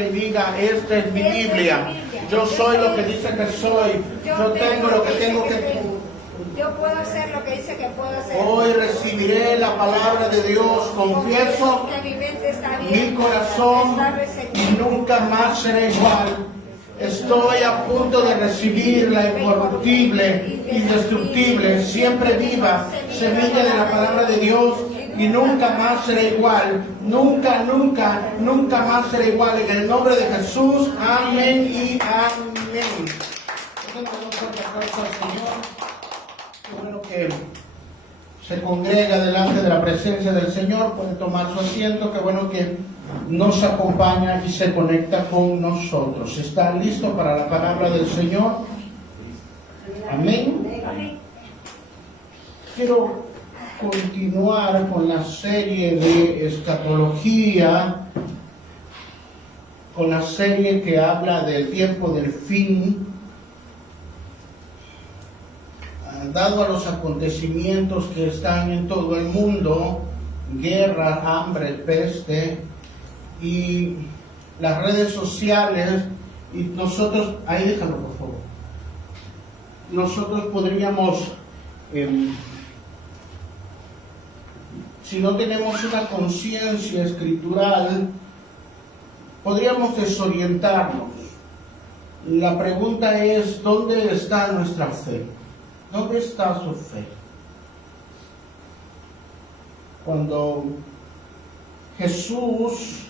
voltee y diga, esta es mi Biblia. Yo soy lo que dice que soy. Yo tengo lo que tengo que... Yo puedo hacer lo que dice que puedo hacer. Hoy recibiré la palabra de Dios. Confieso que mi mente está bien, mi corazón y nunca más seré igual. Estoy a punto de recibir la incorruptible, indestructible, siempre viva semilla de la palabra de Dios y nunca más seré igual. Nunca, nunca, nunca más seré igual. En el nombre de Jesús, amén y amén. Qué bueno que se congrega delante de la presencia del Señor, puede tomar su asiento. Qué bueno que nos acompaña y se conecta con nosotros. ¿Está listo para la palabra del Señor? Amén. Quiero continuar con la serie de escatología, con la serie que habla del tiempo del fin, dado a los acontecimientos que están en todo el mundo, guerra, hambre, peste y las redes sociales. Y nosotros, ahí déjalo por favor, nosotros podríamos, si no tenemos una conciencia escritural, podríamos desorientarnos. La pregunta es, ¿dónde está nuestra fe? ¿Dónde está su fe? Cuando Jesús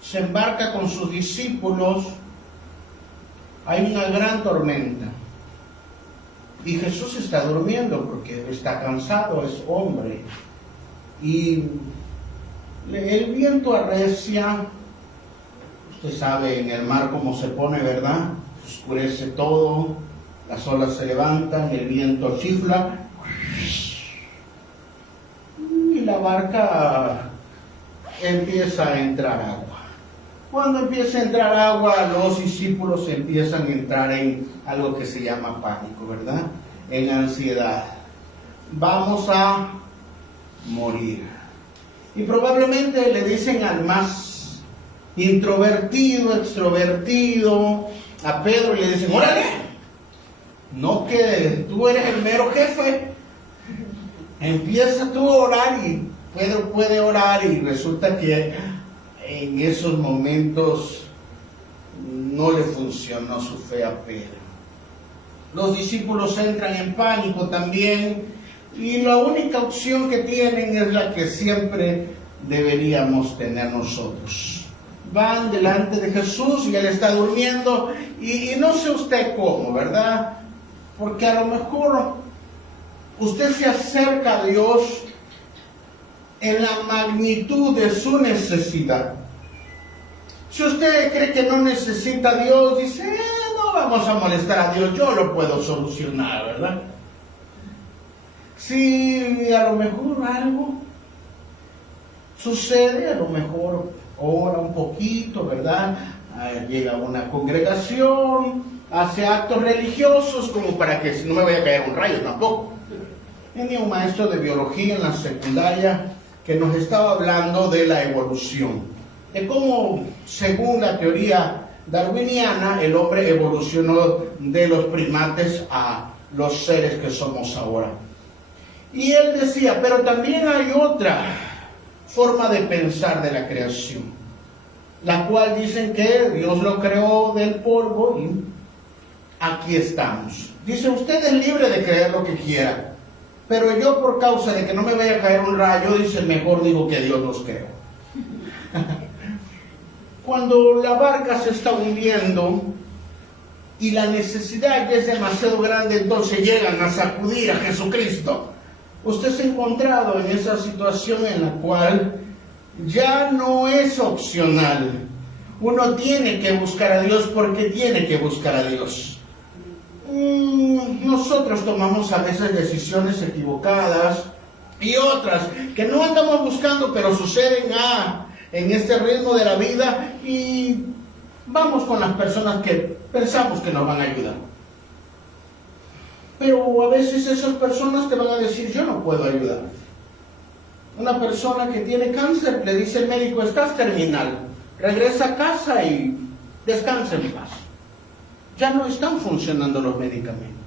se embarca con sus discípulos, hay una gran tormenta. Y Jesús está durmiendo porque está cansado, es hombre. Y el viento arrecia. Usted sabe en el mar cómo se pone, ¿verdad? Se oscurece todo, las olas se levantan, el viento chifla. Y la barca empieza a entrar agua. Cuando empieza a entrar agua, los discípulos empiezan a entrar en algo que se llama pánico, ¿verdad? En ansiedad. Vamos a morir. Y probablemente le dicen al más introvertido, extrovertido, a Pedro, y le dicen, órale, no que tú eres el mero jefe, empieza tú a orar. Y Pedro puede orar y resulta que en esos momentos no le funcionó su fe a Pedro. Los discípulos entran en pánico también y la única opción que tienen es la que siempre deberíamos tener nosotros. Van delante de Jesús y Él está durmiendo y no sé usted cómo, ¿verdad? Porque a lo mejor usted se acerca a Dios en la magnitud de su necesidad. Si usted cree que no necesita a Dios, dice, no vamos a molestar a Dios, yo lo puedo solucionar, ¿verdad? Si a lo mejor algo sucede, a lo mejor ora un poquito, ¿verdad? Llega a una congregación, hace actos religiosos como para que no me vaya a caer un rayo tampoco. Tenía un maestro de biología en la secundaria que nos estaba hablando de la evolución, de cómo, según la teoría darwiniana, el hombre evolucionó de los primates a los seres que somos ahora. Y él decía, pero también hay otra forma de pensar de la creación, la cual dicen que Dios lo creó del polvo y aquí estamos. Dice, usted es libre de creer lo que quiera, pero yo por causa de que no me vaya a caer un rayo, dice, mejor digo que Dios los creó. Cuando la barca se está hundiendo y la necesidad ya es demasiado grande, entonces llegan a sacudir a Jesucristo. Usted se ha encontrado en esa situación en la cual ya no es opcional. Uno tiene que buscar a Dios porque tiene que buscar a Dios. Nosotros tomamos a veces decisiones equivocadas y otras que no andamos buscando, pero suceden en este ritmo de la vida y vamos con las personas que pensamos que nos van a ayudar. Pero a veces esas personas te van a decir, yo no puedo ayudar. Una persona que tiene cáncer, le dice el médico, estás terminal, regresa a casa y descansa en paz. Ya no están funcionando los medicamentos.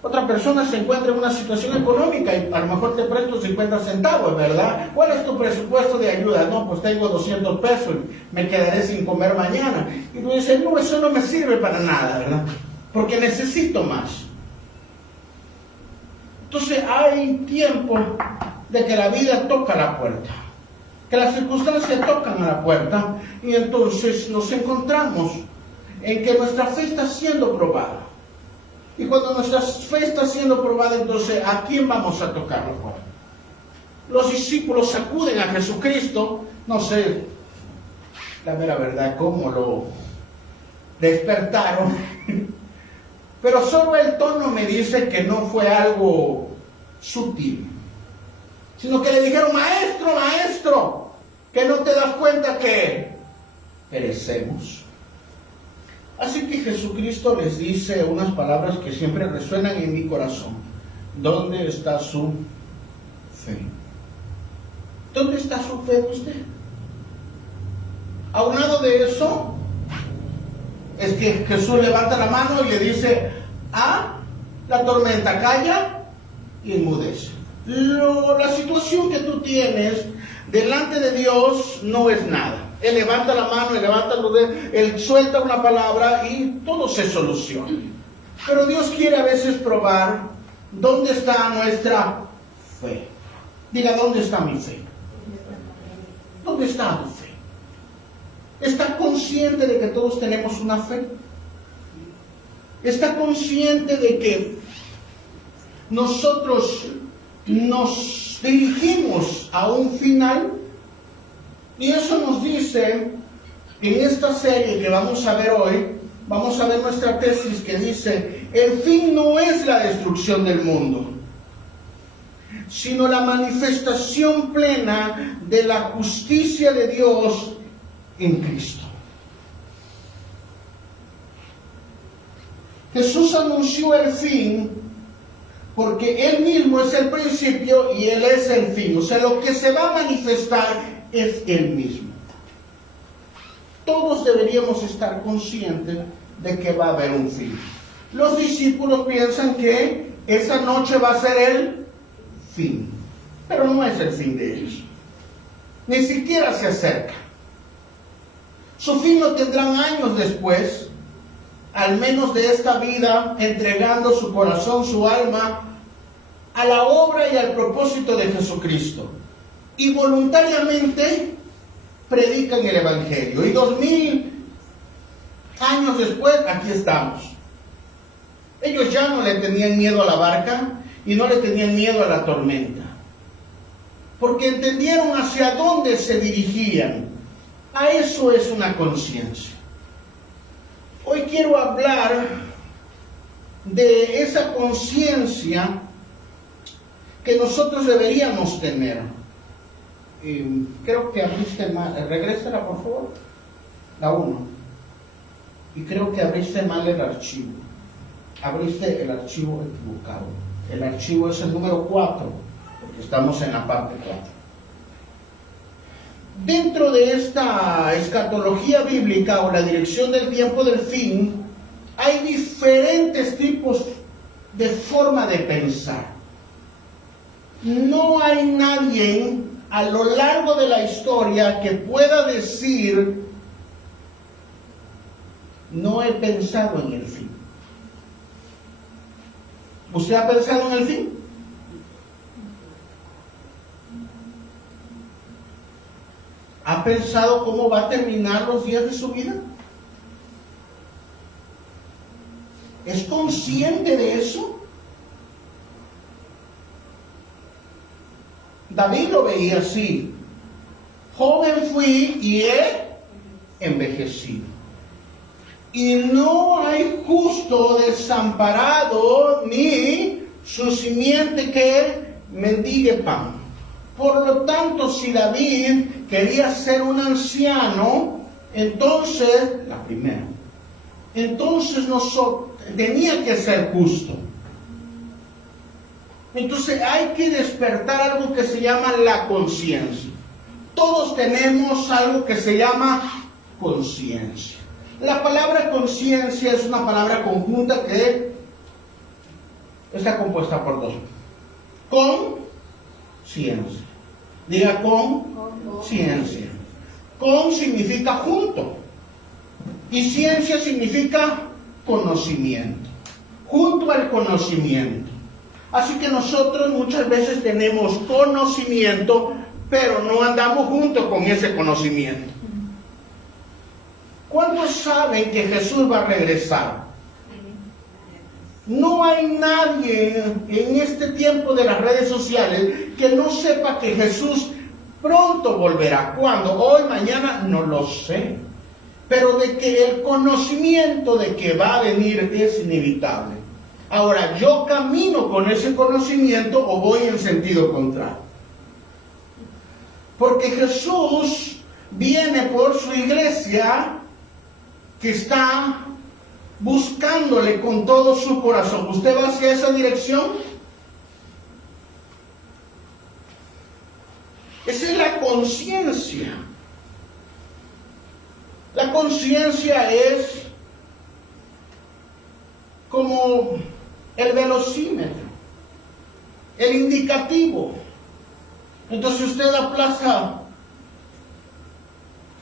Otra persona se encuentra en una situación económica y a lo mejor te presto 50 centavos, ¿verdad? ¿Cuál es tu presupuesto de ayuda? No, pues tengo 200 pesos, me quedaré sin comer mañana. Y tú dices, no, eso no me sirve para nada, ¿verdad? Porque necesito más. Entonces hay tiempo de que la vida toca la puerta, que las circunstancias tocan a la puerta, y entonces nos encontramos en que nuestra fe está siendo probada. Y cuando nuestra fe está siendo probada, entonces, ¿a quién vamos a tocar la puerta? Los discípulos acuden a Jesucristo, no sé, la mera verdad, cómo lo despertaron, pero solo el tono me dice que no fue algo sutil, sino que le dijeron, maestro, maestro, que no te das cuenta que perecemos. Así que Jesucristo les dice unas palabras que siempre resuenan en mi corazón. ¿Dónde está su fe? ¿Dónde está su fe de usted? Aunado de eso, es que Jesús levanta la mano y le dice, la tormenta calla y enmudece. La situación que tú tienes delante de Dios no es nada. Él levanta la mano, él levanta los dedos, él suelta una palabra y todo se soluciona. Pero Dios quiere a veces probar dónde está nuestra fe. Diga, ¿dónde está mi fe? ¿Dónde está tu fe? ¿Está consciente de que todos tenemos una fe? ¿Está consciente de que nosotros nos dirigimos a un final? Y eso nos dice, en esta serie que vamos a ver hoy, vamos a ver nuestra tesis que dice, el fin no es la destrucción del mundo, sino la manifestación plena de la justicia de Dios en Cristo. Jesús anunció el fin porque Él mismo es el principio y Él es el fin. O sea, lo que se va a manifestar es Él mismo. Todos deberíamos estar conscientes de que va a haber un fin. Los discípulos piensan que esa noche va a ser el fin, pero no es el fin de ellos. Ni siquiera se acerca. Su fin lo tendrán años después, al menos de esta vida, entregando su corazón, su alma, a la obra y al propósito de Jesucristo. Y voluntariamente predican el Evangelio. Y 2000 años después, aquí estamos. Ellos ya no le tenían miedo a la barca y no le tenían miedo a la tormenta, porque entendieron hacia dónde se dirigían. A eso es una conciencia. Hoy quiero hablar de esa conciencia que nosotros deberíamos tener. Creo que abriste mal, regrésala por favor, la 1. Y creo que abriste mal el archivo. Abriste el archivo equivocado. El archivo es el número 4, porque estamos en la parte 4. Dentro de esta escatología bíblica o la dirección del tiempo del fin, hay diferentes tipos de forma de pensar. No hay nadie a lo largo de la historia que pueda decir, no he pensado en el fin. ¿Usted ha pensado en el fin? ¿Ha pensado cómo va a terminar los días de su vida? ¿Es consciente de eso? David lo veía así. Joven fui y he envejecido. Y no hay justo desamparado ni su simiente que mendigue pan. Por lo tanto, si David quería ser un anciano, entonces, la primera, entonces tenía que ser justo. Entonces hay que despertar algo que se llama la conciencia. todos tenemos algo que se llama conciencia. La palabra conciencia es una palabra conjunta que está compuesta por dos. Conciencia. Diga conciencia. Con significa junto. Y ciencia significa conocimiento. Junto al conocimiento. Así que nosotros muchas veces tenemos conocimiento, pero no andamos junto con ese conocimiento. ¿Cuántos saben que Jesús va a regresar? No hay nadie en este tiempo de las redes sociales que no sepa que Jesús pronto volverá. ¿Cuándo? Hoy, mañana, no lo sé. Pero de que el conocimiento de que va a venir es inevitable. Ahora, ¿yo camino con ese conocimiento o voy en sentido contrario? Porque Jesús viene por su iglesia que está buscándole con todo su corazón. ¿Usted va hacia esa dirección? Esa es la conciencia. La conciencia es como el velocímetro, el indicativo. Entonces usted aplaza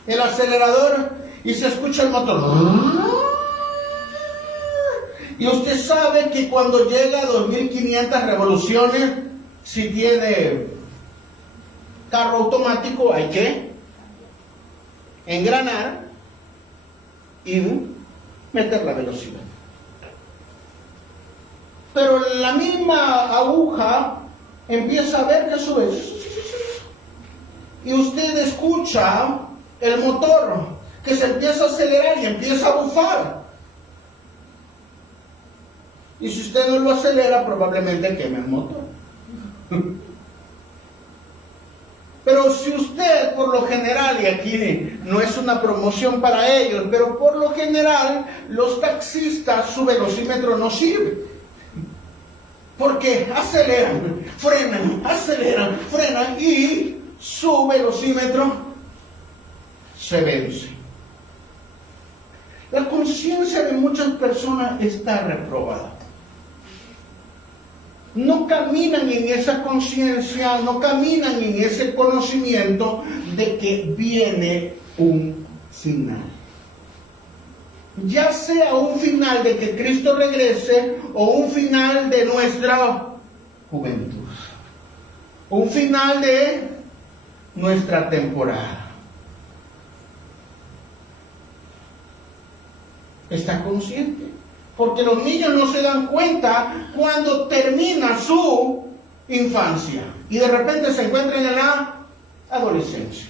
el acelerador y se escucha el motor. Y usted sabe que cuando llega a 2500 revoluciones, si tiene carro automático, hay que engranar y meter la velocidad. Pero la misma aguja empieza a ver que sube. Y usted escucha el motor que se empieza a acelerar y empieza a bufar. Y si usted no lo acelera, probablemente queme el motor. Pero si usted, por lo general, y aquí no es una promoción para ellos, pero por lo general, los taxistas, su velocímetro no sirve. Porque aceleran, frenan y su velocímetro se vence. La conciencia de muchas personas está reprobada. No caminan en esa conciencia, no caminan en ese conocimiento de que viene un final. Ya sea un final de que Cristo regrese o un final de nuestra juventud. Un final de nuestra temporada. ¿Está consciente? Porque los niños no se dan cuenta cuando termina su infancia y de repente se encuentran en la adolescencia.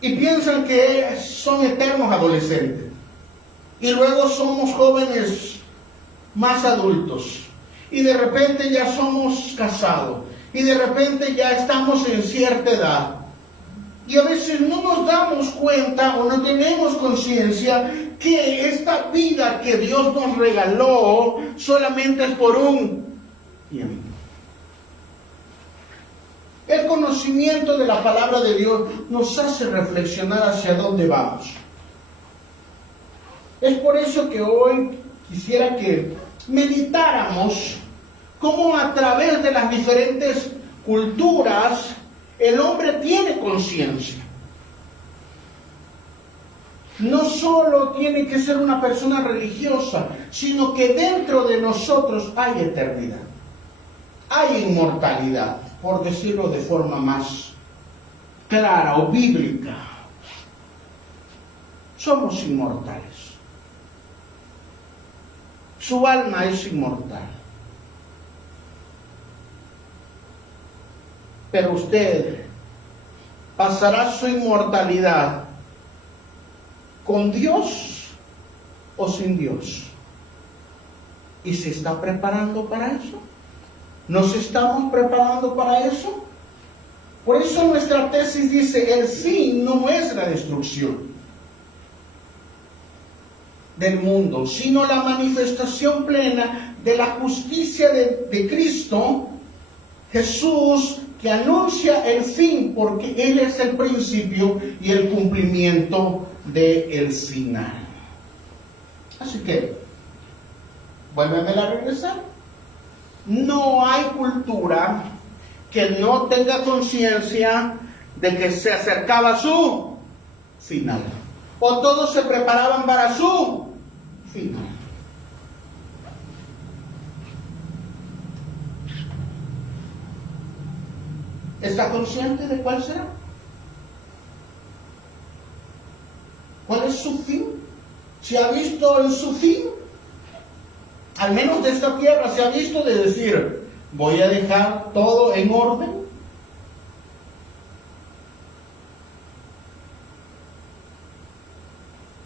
Y piensan que son eternos adolescentes. Y luego somos jóvenes más adultos. Y de repente ya somos casados. Y de repente ya estamos en cierta edad. Y a veces no nos damos cuenta o no tenemos conciencia que esta vida que Dios nos regaló solamente es por un tiempo. El conocimiento de la palabra de Dios nos hace reflexionar hacia dónde vamos. Es por eso que hoy quisiera que meditáramos cómo a través de las diferentes culturas el hombre tiene conciencia. No solo tiene que ser una persona religiosa, sino que dentro de nosotros hay eternidad. Hay inmortalidad, por decirlo de forma más clara o bíblica. Somos inmortales. Su alma es inmortal. Pero usted pasará su inmortalidad con Dios o sin Dios. ¿Y se está preparando para eso? ¿Nos estamos preparando para eso? Por eso nuestra tesis dice, el fin no es la destrucción del mundo, sino la manifestación plena de la justicia de Cristo. Jesús que anuncia el fin, porque Él es el principio y el cumplimiento del final. Así que, vuélvemela a regresar. No hay cultura que no tenga conciencia de que se acercaba su final. O todos se preparaban para su final. ¿Está consciente de cuál será? ¿Cuál es su fin? ¿Se ha visto en su fin? Al menos de esta tierra, ¿se ha visto de decir, voy a dejar todo en orden?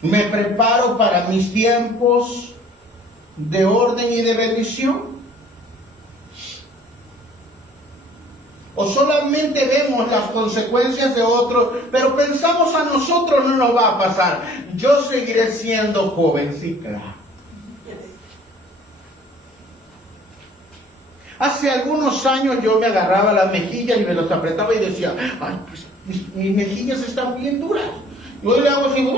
¿Me preparo para mis tiempos de orden y de bendición? O solamente vemos las consecuencias de otros, pero pensamos a nosotros no nos va a pasar. Yo seguiré siendo joven, sí, claro. Hace algunos años yo me agarraba las mejillas y me las apretaba y decía, ay, pues, mis mejillas están bien duras. Y hoy le hago así.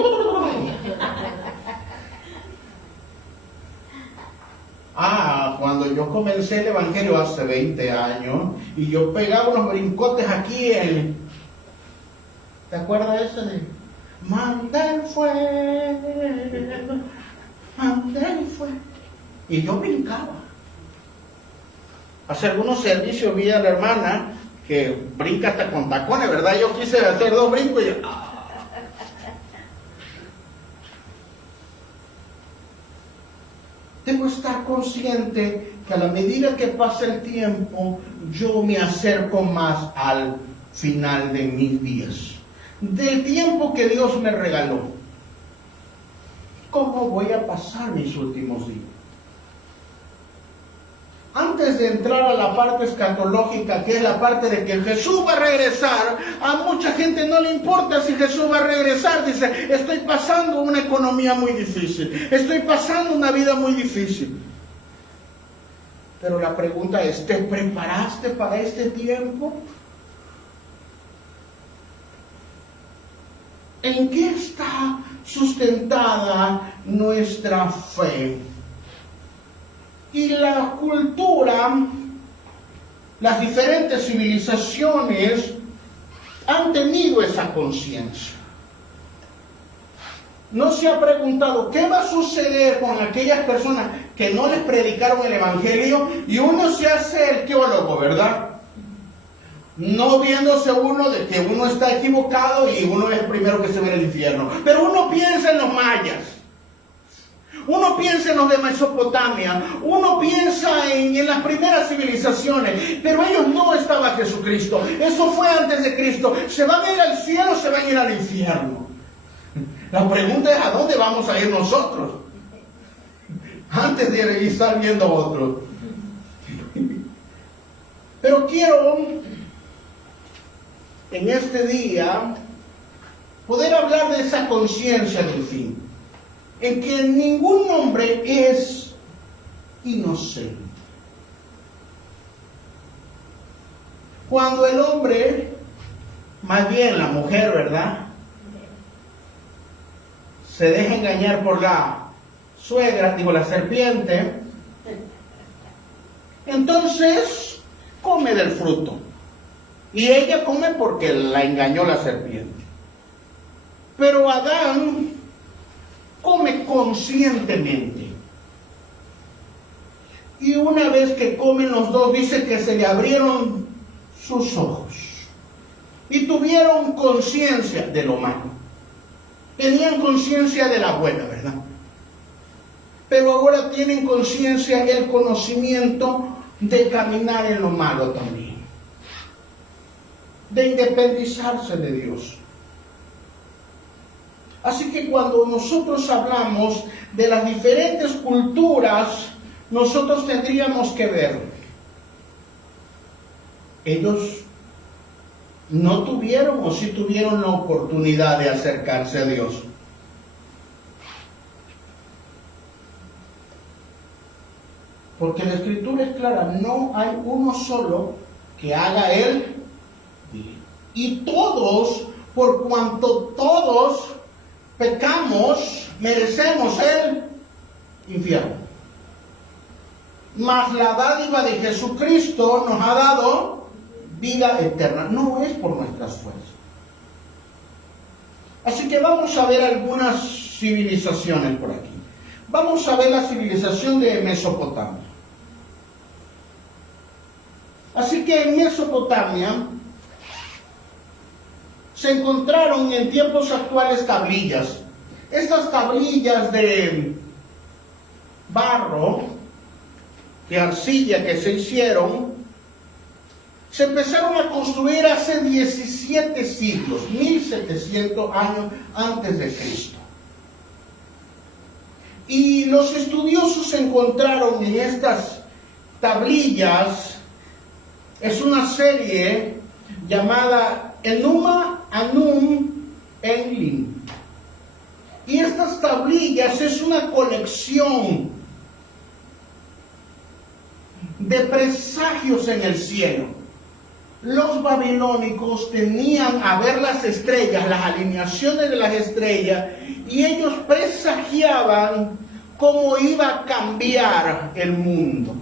Cuando yo comencé el evangelio hace 20 años y yo pegaba unos brincotes aquí en... ¿Te acuerdas de eso de? Manda el fuego, manda el fuego. Y yo brincaba. Hace algunos servicios vi a la hermana que brinca hasta con tacones, ¿verdad? Yo quise hacer 2 brincos y yo... Debo estar consciente que a la medida que pasa el tiempo, yo me acerco más al final de mis días. Del tiempo que Dios me regaló. ¿Cómo voy a pasar mis últimos días? Antes de entrar a la parte escatológica, que es la parte de que Jesús va a regresar, a mucha gente no le importa si Jesús va a regresar. Dice, estoy pasando una economía muy difícil, estoy pasando una vida muy difícil. Pero la pregunta es, ¿te preparaste para este tiempo? ¿En qué está sustentada nuestra fe? Y la cultura, las diferentes civilizaciones han tenido esa conciencia. No se ha preguntado qué va a suceder con aquellas personas que no les predicaron el evangelio, y uno se hace el teólogo, ¿verdad? No viéndose uno de que uno está equivocado y uno es el primero que se ve en el infierno. Pero uno piensa en los mayas. Uno piensa en los de Mesopotamia, uno piensa en las primeras civilizaciones, pero ellos no estaba Jesucristo. Eso fue antes de Cristo. ¿Se van a ir al cielo o se van a ir al infierno? La pregunta es, ¿a dónde vamos a ir nosotros? Antes de estar viendo otros. Pero quiero, en este día, poder hablar de esa conciencia del fin, en que ningún hombre es inocente. Cuando el hombre, más bien la mujer, ¿verdad?, se deja engañar por la suegra, la serpiente, entonces come del fruto. Y ella come porque la engañó la serpiente. Pero Adán come conscientemente. Y una vez que comen los dos, dice que se le abrieron sus ojos y tuvieron conciencia de lo malo. Tenían conciencia de la buena, ¿verdad? Pero ahora tienen conciencia y el conocimiento de caminar en lo malo también, de independizarse de Dios. Así que cuando nosotros hablamos de las diferentes culturas, nosotros tendríamos que ver, ellos no tuvieron o sí tuvieron la oportunidad de acercarse a Dios. Porque la Escritura es clara, no hay uno solo que haga el y todos, por cuanto todos pecamos, merecemos el infierno. Mas la dádiva de Jesucristo nos ha dado vida eterna. No es por nuestras fuerzas. Así que vamos a ver algunas civilizaciones por aquí. Vamos a ver la civilización de Mesopotamia. Así que en Mesopotamia se encontraron en tiempos actuales tablillas. Estas tablillas de barro, de arcilla que se hicieron, se empezaron a construir hace 17 siglos, 1700 años antes de Cristo. Y los estudiosos encontraron en estas tablillas, es una serie llamada Enuma Anum Enlil. Y estas tablillas es una colección de presagios en el cielo. Los babilónicos tenían a ver las estrellas, las alineaciones de las estrellas, y ellos presagiaban cómo iba a cambiar el mundo.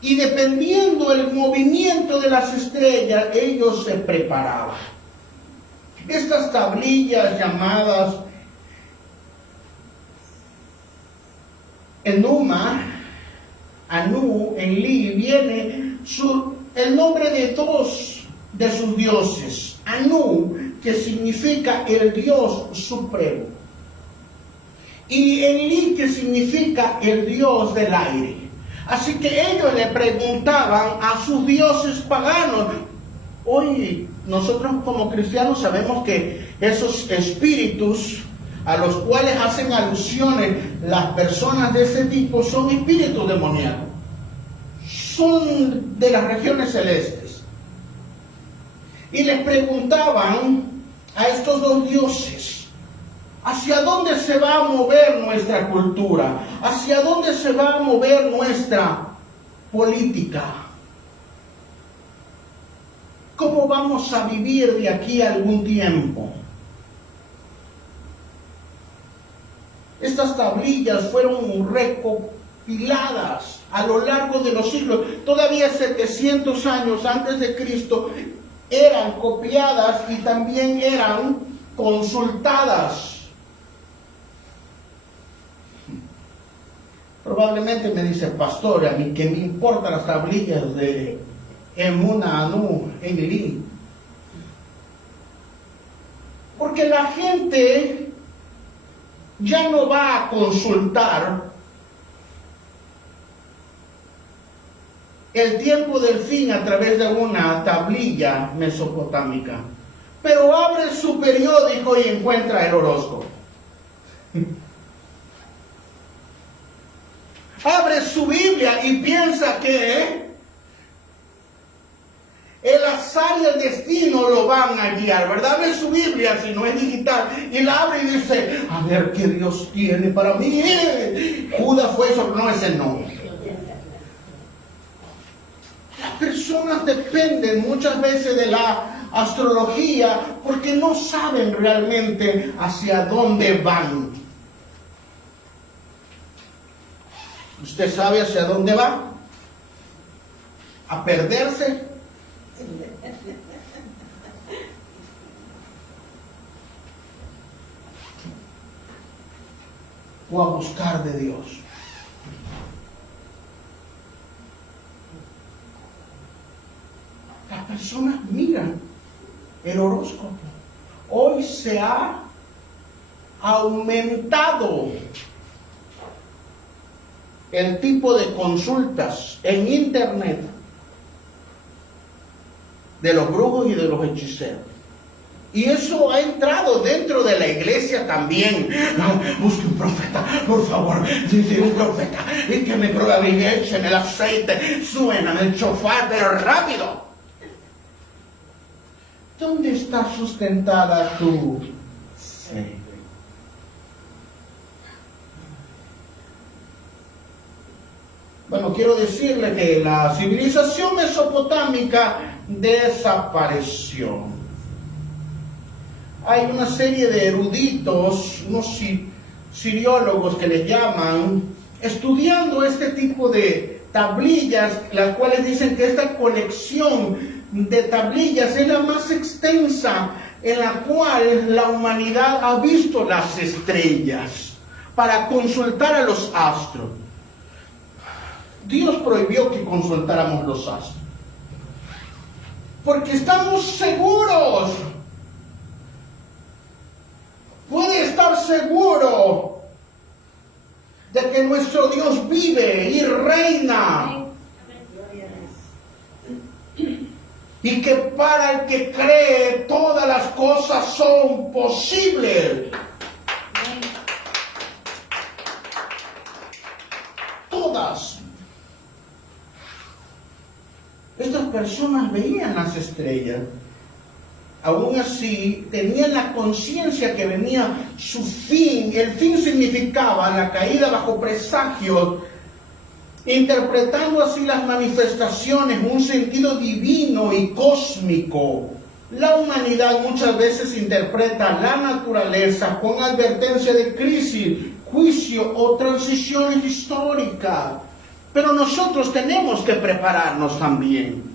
Y dependiendo del movimiento de las estrellas, ellos se preparaban. Estas tablillas llamadas Enuma, Anu, Enlil, viene el nombre de dos de sus dioses. Anu, que significa el Dios supremo, y Enlil, que significa el Dios del aire. Así que ellos le preguntaban a sus dioses paganos. Hoy nosotros como cristianos sabemos que esos espíritus a los cuales hacen alusiones las personas de ese tipo son espíritus demoníacos. Son de las regiones celestes. Y les preguntaban a estos dos dioses, ¿hacia dónde se va a mover nuestra cultura? ¿Hacia dónde se va a mover nuestra política? ¿Cómo vamos a vivir de aquí a algún tiempo? Estas tablillas fueron recopiladas a lo largo de los siglos. Todavía 700 años antes de Cristo eran copiadas y también eran consultadas. Probablemente me dice, pastor, a mí que me importan las tablillas de Enuma Anu Enlil. Porque la gente ya no va a consultar el tiempo del fin a través de una tablilla mesopotámica, pero abre su periódico y encuentra el horóscopo. Abre su Biblia y piensa que el azar y el destino lo van a guiar, ¿verdad? Abre su Biblia, si no es digital, y la abre y dice, a ver qué Dios tiene para mí. Judas fue eso, no, ese no. Las personas dependen muchas veces de la astrología porque no saben realmente hacia dónde van. ¿Usted sabe hacia dónde va? ¿A perderse? ¿O a buscar de Dios? Las personas miran el horóscopo. Hoy se ha aumentado el tipo de consultas en internet de los brujos y de los hechiceros. Y eso ha entrado dentro de la iglesia también. Busque un profeta, por favor. Dice un profeta. Y que me pruebe y echen el aceite. Suena el chofar, pero rápido. ¿Dónde está sustentada tu fe? Bueno, quiero decirle que la civilización mesopotámica desapareció. Hay una serie de eruditos, unos siriólogos que les llaman, estudiando este tipo de tablillas, las cuales dicen que esta colección de tablillas es la más extensa en la cual la humanidad ha visto las estrellas para consultar a los astros. Dios prohibió que consultáramos los astros, porque estamos seguros, puede estar seguro de que nuestro Dios vive y reina, y que para el que cree todas las cosas son posibles. Todas. Estas personas veían las estrellas. Aún así, tenían la conciencia que venía su fin. El fin significaba la caída bajo presagios, interpretando así las manifestaciones en un sentido divino y cósmico. La humanidad muchas veces interpreta la naturaleza con advertencia de crisis, juicio o transiciones históricas. Pero nosotros tenemos que prepararnos también.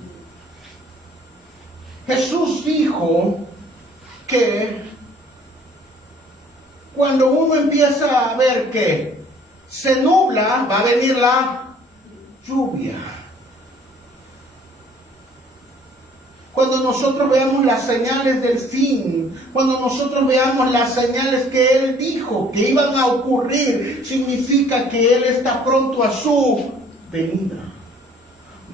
Jesús dijo que cuando uno empieza a ver que se nubla, va a venir la lluvia. Cuando nosotros veamos las señales del fin, cuando nosotros veamos las señales que Él dijo que iban a ocurrir, significa que Él está pronto a su venida.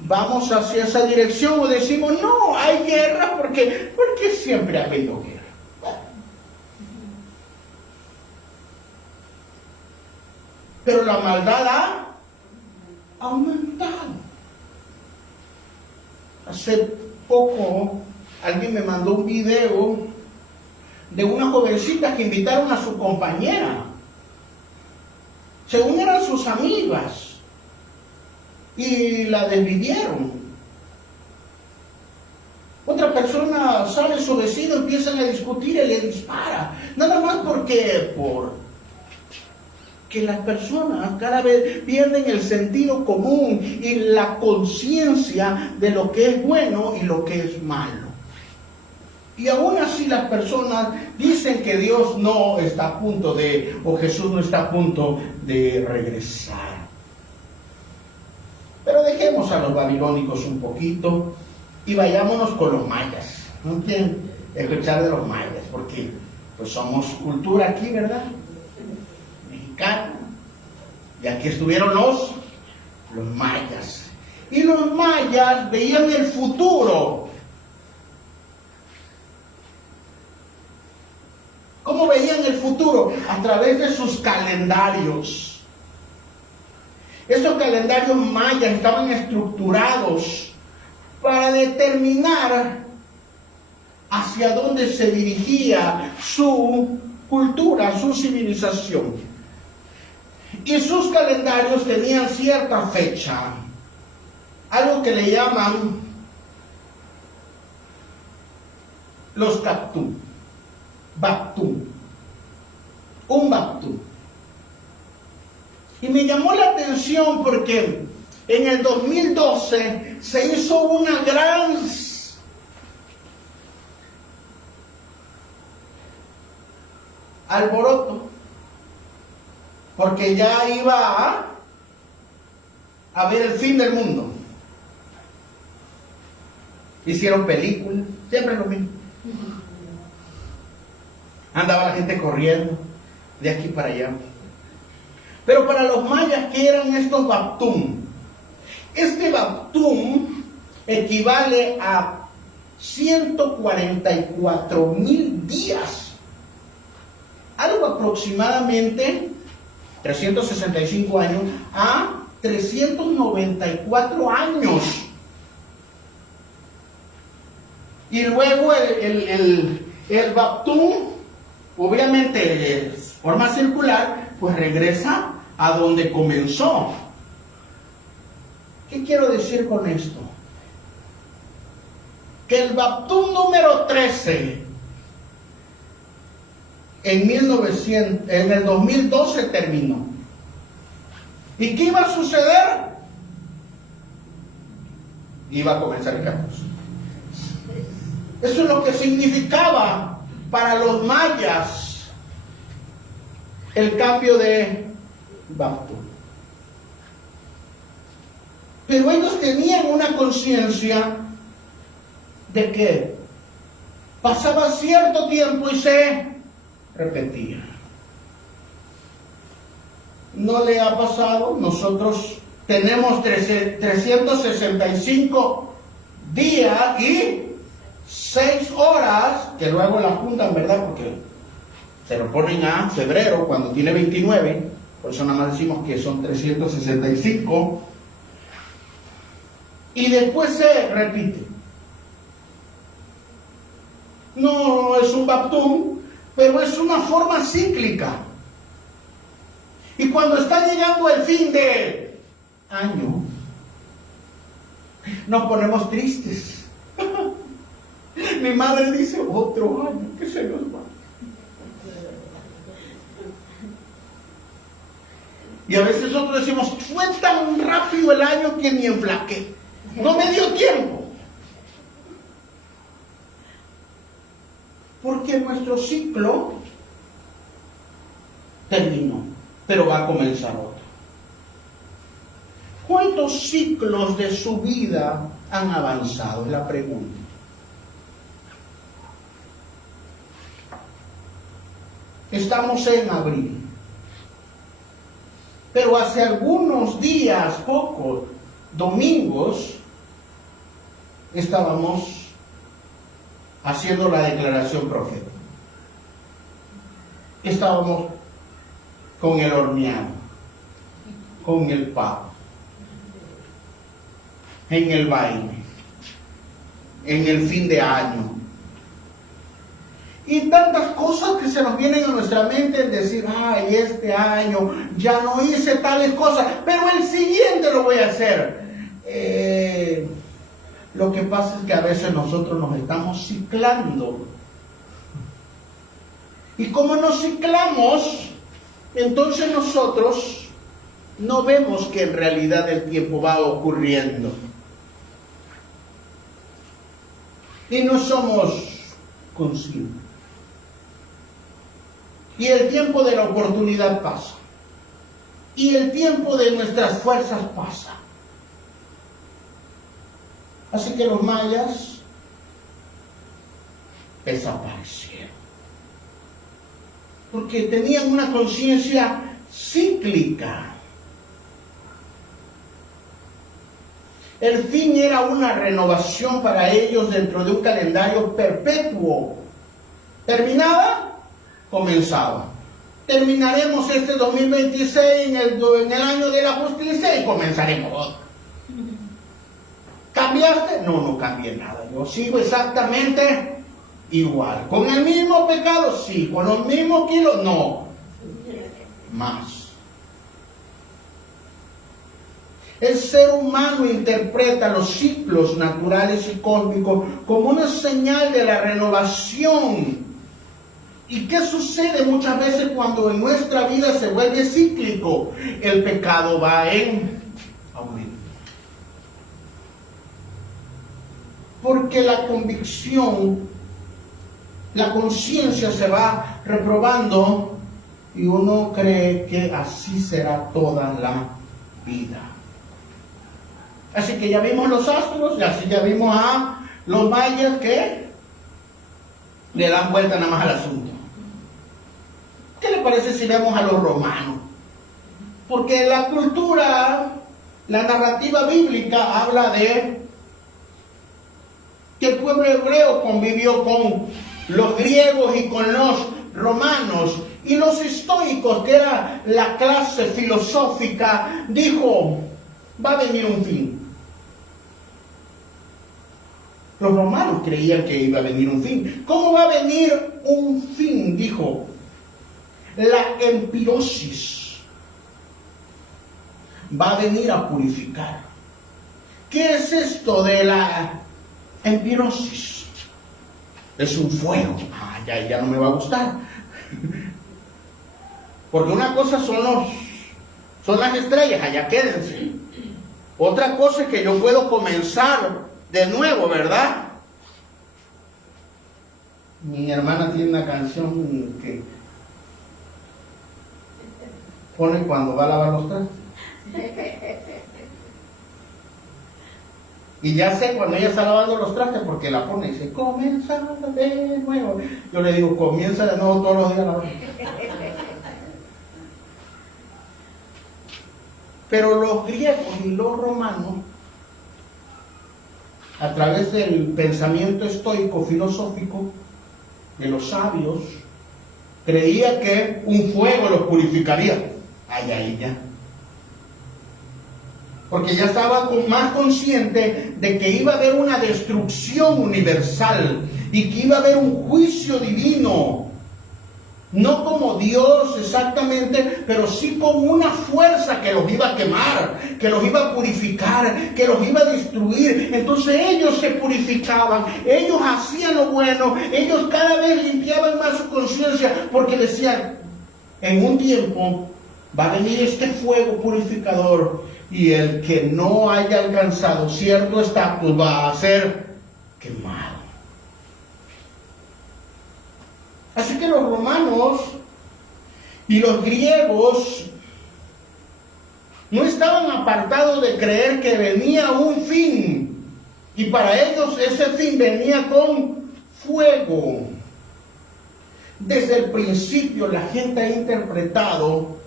¿Vamos hacia esa dirección o decimos, no, hay guerra porque siempre ha habido guerra? Bueno. Pero la maldad ha aumentado. Hace poco alguien me mandó un video de una jovencita que invitaron a su compañera. Según eran sus amigas. Y la desvivieron. Otra persona sale su vecino, empiezan a discutir y le dispara. Nada más porque las personas cada vez pierden el sentido común y la conciencia de lo que es bueno y lo que es malo. Y aún así las personas dicen que Dios no está a punto de, o Jesús no está a punto de regresar. Pero dejemos a los babilónicos un poquito y vayámonos con los mayas. ¿No quieren escuchar de los mayas? Porque pues somos cultura aquí, ¿verdad? Mexicana. Y aquí estuvieron los mayas. Y los mayas veían el futuro. ¿Cómo veían el futuro? A través de sus calendarios. Esos calendarios mayas estaban estructurados para determinar hacia dónde se dirigía su cultura, su civilización. Y sus calendarios tenían cierta fecha, algo que le llaman los Captum, Baptum, un Baptum. Y me llamó la atención porque en el 2012 se hizo una gran alboroto, porque ya iba a ver el fin del mundo. Hicieron películas, siempre lo mismo. Andaba la gente corriendo de aquí para allá. Pero para los mayas, ¿qué eran estos Baptum? Este Baptum equivale a 144,000 días. Algo aproximadamente 365 años a 394 años. Y luego el Baptum, obviamente de forma circular, pues regresa a donde comenzó. ¿Qué quiero decir con esto? que el Baptum número 13 en el 2012 terminó. ¿Y qué iba a suceder? Iba a comenzar el caos. Eso es lo que significaba para los mayas el cambio de Baptum. Pero ellos tenían una conciencia de que pasaba cierto tiempo y se repetía. ¿No le ha pasado? Nosotros tenemos 365 días y 6 horas, que luego la juntan, ¿verdad? Porque se lo ponen a febrero cuando tiene 29, por eso nada más decimos que son 365, y después se repite. No es un Baptum, pero es una forma cíclica. Y cuando está llegando el fin de año, nos ponemos tristes. Mi madre dice, otro año que se nos va. Y a veces nosotros decimos, fue tan rápido el año que ni enflaqué. No me dio tiempo. Porque nuestro ciclo terminó, pero va a comenzar otro. ¿Cuántos ciclos de su vida han avanzado? Es la pregunta. Estamos en abril. Pero hace algunos días, pocos domingos, estábamos haciendo la declaración profética. Estábamos con el horneado, con el pavo, en el baile, en el fin de año. Y tantas cosas que se nos vienen a nuestra mente en decir, ay, este año ya no hice tales cosas, pero el siguiente lo voy a hacer. Lo que pasa es que a veces nosotros nos estamos ciclando. Y como nos ciclamos, entonces nosotros no vemos que en realidad el tiempo va ocurriendo. Y no somos conscientes. Y el tiempo de la oportunidad pasa. Y el tiempo de nuestras fuerzas pasa. Así que los mayas desaparecieron. Porque tenían una conciencia cíclica. El fin era una renovación para ellos dentro de un calendario perpetuo. Terminaba, comenzaba. Terminaremos este 2026 en el año de la justicia y comenzaremos otro. ¿Cambiaste? No, no cambié nada. Yo sigo exactamente igual. ¿Con el mismo pecado? Sí. ¿Con los mismos kilos? No. Más. El ser humano interpreta los ciclos naturales y cósmicos como una señal de la renovación. ¿Y qué sucede muchas veces cuando en nuestra vida se vuelve cíclico? El pecado va en aumento. Porque la convicción, la conciencia se va reprobando y uno cree que así será toda la vida. Así que ya vimos los astros, y así ya vimos a los mayas que le dan vuelta nada más al asunto. ¿Qué le parece si vemos a los romanos? Porque la cultura, la narrativa bíblica habla de que el pueblo hebreo convivió con los griegos y con los romanos. Y los estoicos, que era la clase filosófica, dijo, va a venir un fin. Los romanos creían que iba a venir un fin. ¿Cómo va a venir un fin? Dijo, la empirosis va a venir a purificar. ¿Qué es esto de la Empirosis. Es un fuego. Ya no me va a gustar. Porque una cosa son las estrellas, allá quédense. Otra cosa es que yo puedo comenzar de nuevo, ¿verdad? Mi hermana tiene una canción que pone cuando va a lavar los trastes. Y ya sé cuando ella está lavando los trastes porque la pone y dice, comienza de nuevo. Yo le digo, comienza de nuevo todos los días a lavar. Pero los griegos y los romanos, a través del pensamiento estoico filosófico de los sabios, creía que un fuego los purificaría. Ahí ya. Porque ya estaba más consciente de que iba a haber una destrucción universal y que iba a haber un juicio divino. No como Dios exactamente, pero sí como una fuerza que los iba a quemar, que los iba a purificar, que los iba a destruir. Entonces ellos se purificaban, ellos hacían lo bueno, ellos cada vez limpiaban más su conciencia, porque decían, en un tiempo va a venir este fuego purificador y el que no haya alcanzado cierto estatus va a ser quemado. Así que los romanos y los griegos no estaban apartados de creer que venía un fin, y para ellos ese fin venía con fuego. Desde el principio la gente ha interpretado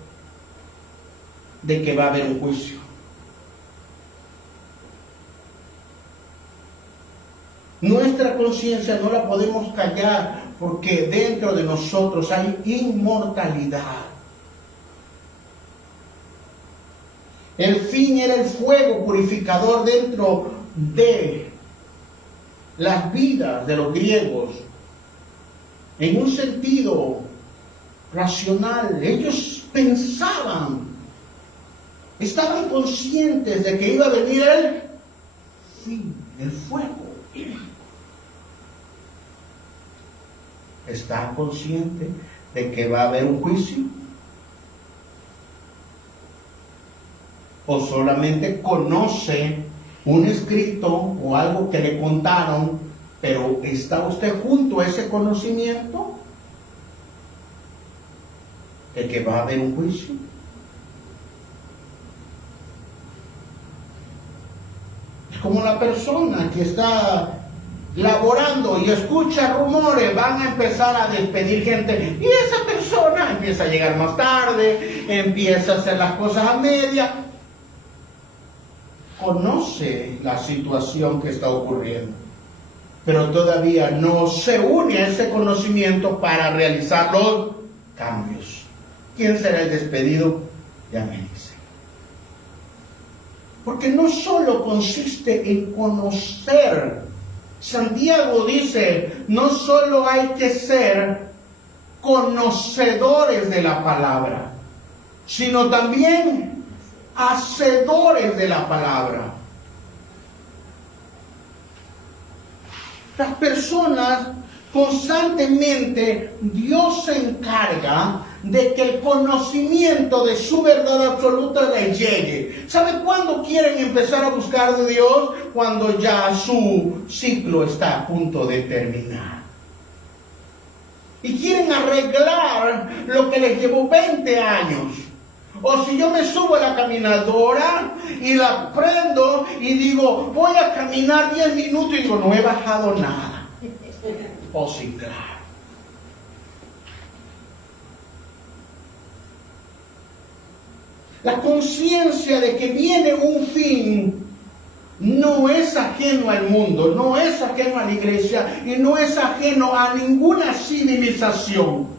de que va a haber un juicio. Nuestra conciencia no la podemos callar porque dentro de nosotros hay inmortalidad. El fin era el fuego purificador dentro de las vidas de los griegos. En un sentido racional, ellos pensaban, estaban conscientes de que iba a venir el fin, el fuego. ¿Está consciente de que va a haber un juicio? ¿O solamente conoce un escrito o algo que le contaron, pero está usted junto a ese conocimiento de que va a haber un juicio? Es como la persona que está laborando y escucha rumores, van a empezar a despedir gente y esa persona empieza a llegar más tarde, empieza a hacer las cosas a media. Conoce la situación que está ocurriendo, pero todavía no se une a ese conocimiento para realizar los cambios. ¿Quién será el despedido? Ya me dice. Porque no solo consiste en conocer. Santiago dice, no solo hay que ser conocedores de la palabra, sino también hacedores de la palabra. Las personas constantemente, Dios se encarga de que el conocimiento de su verdad absoluta les llegue. ¿Sabe cuándo quieren empezar a buscar de Dios? Cuando ya su ciclo está a punto de terminar. Y quieren arreglar lo que les llevó 20 años. O si yo me subo a la caminadora y la prendo y digo, voy a caminar 10 minutos y digo, no he bajado nada. Oh, sí, claro. La conciencia de que viene un fin no es ajeno al mundo, no es ajeno a la iglesia y no es ajeno a ninguna civilización.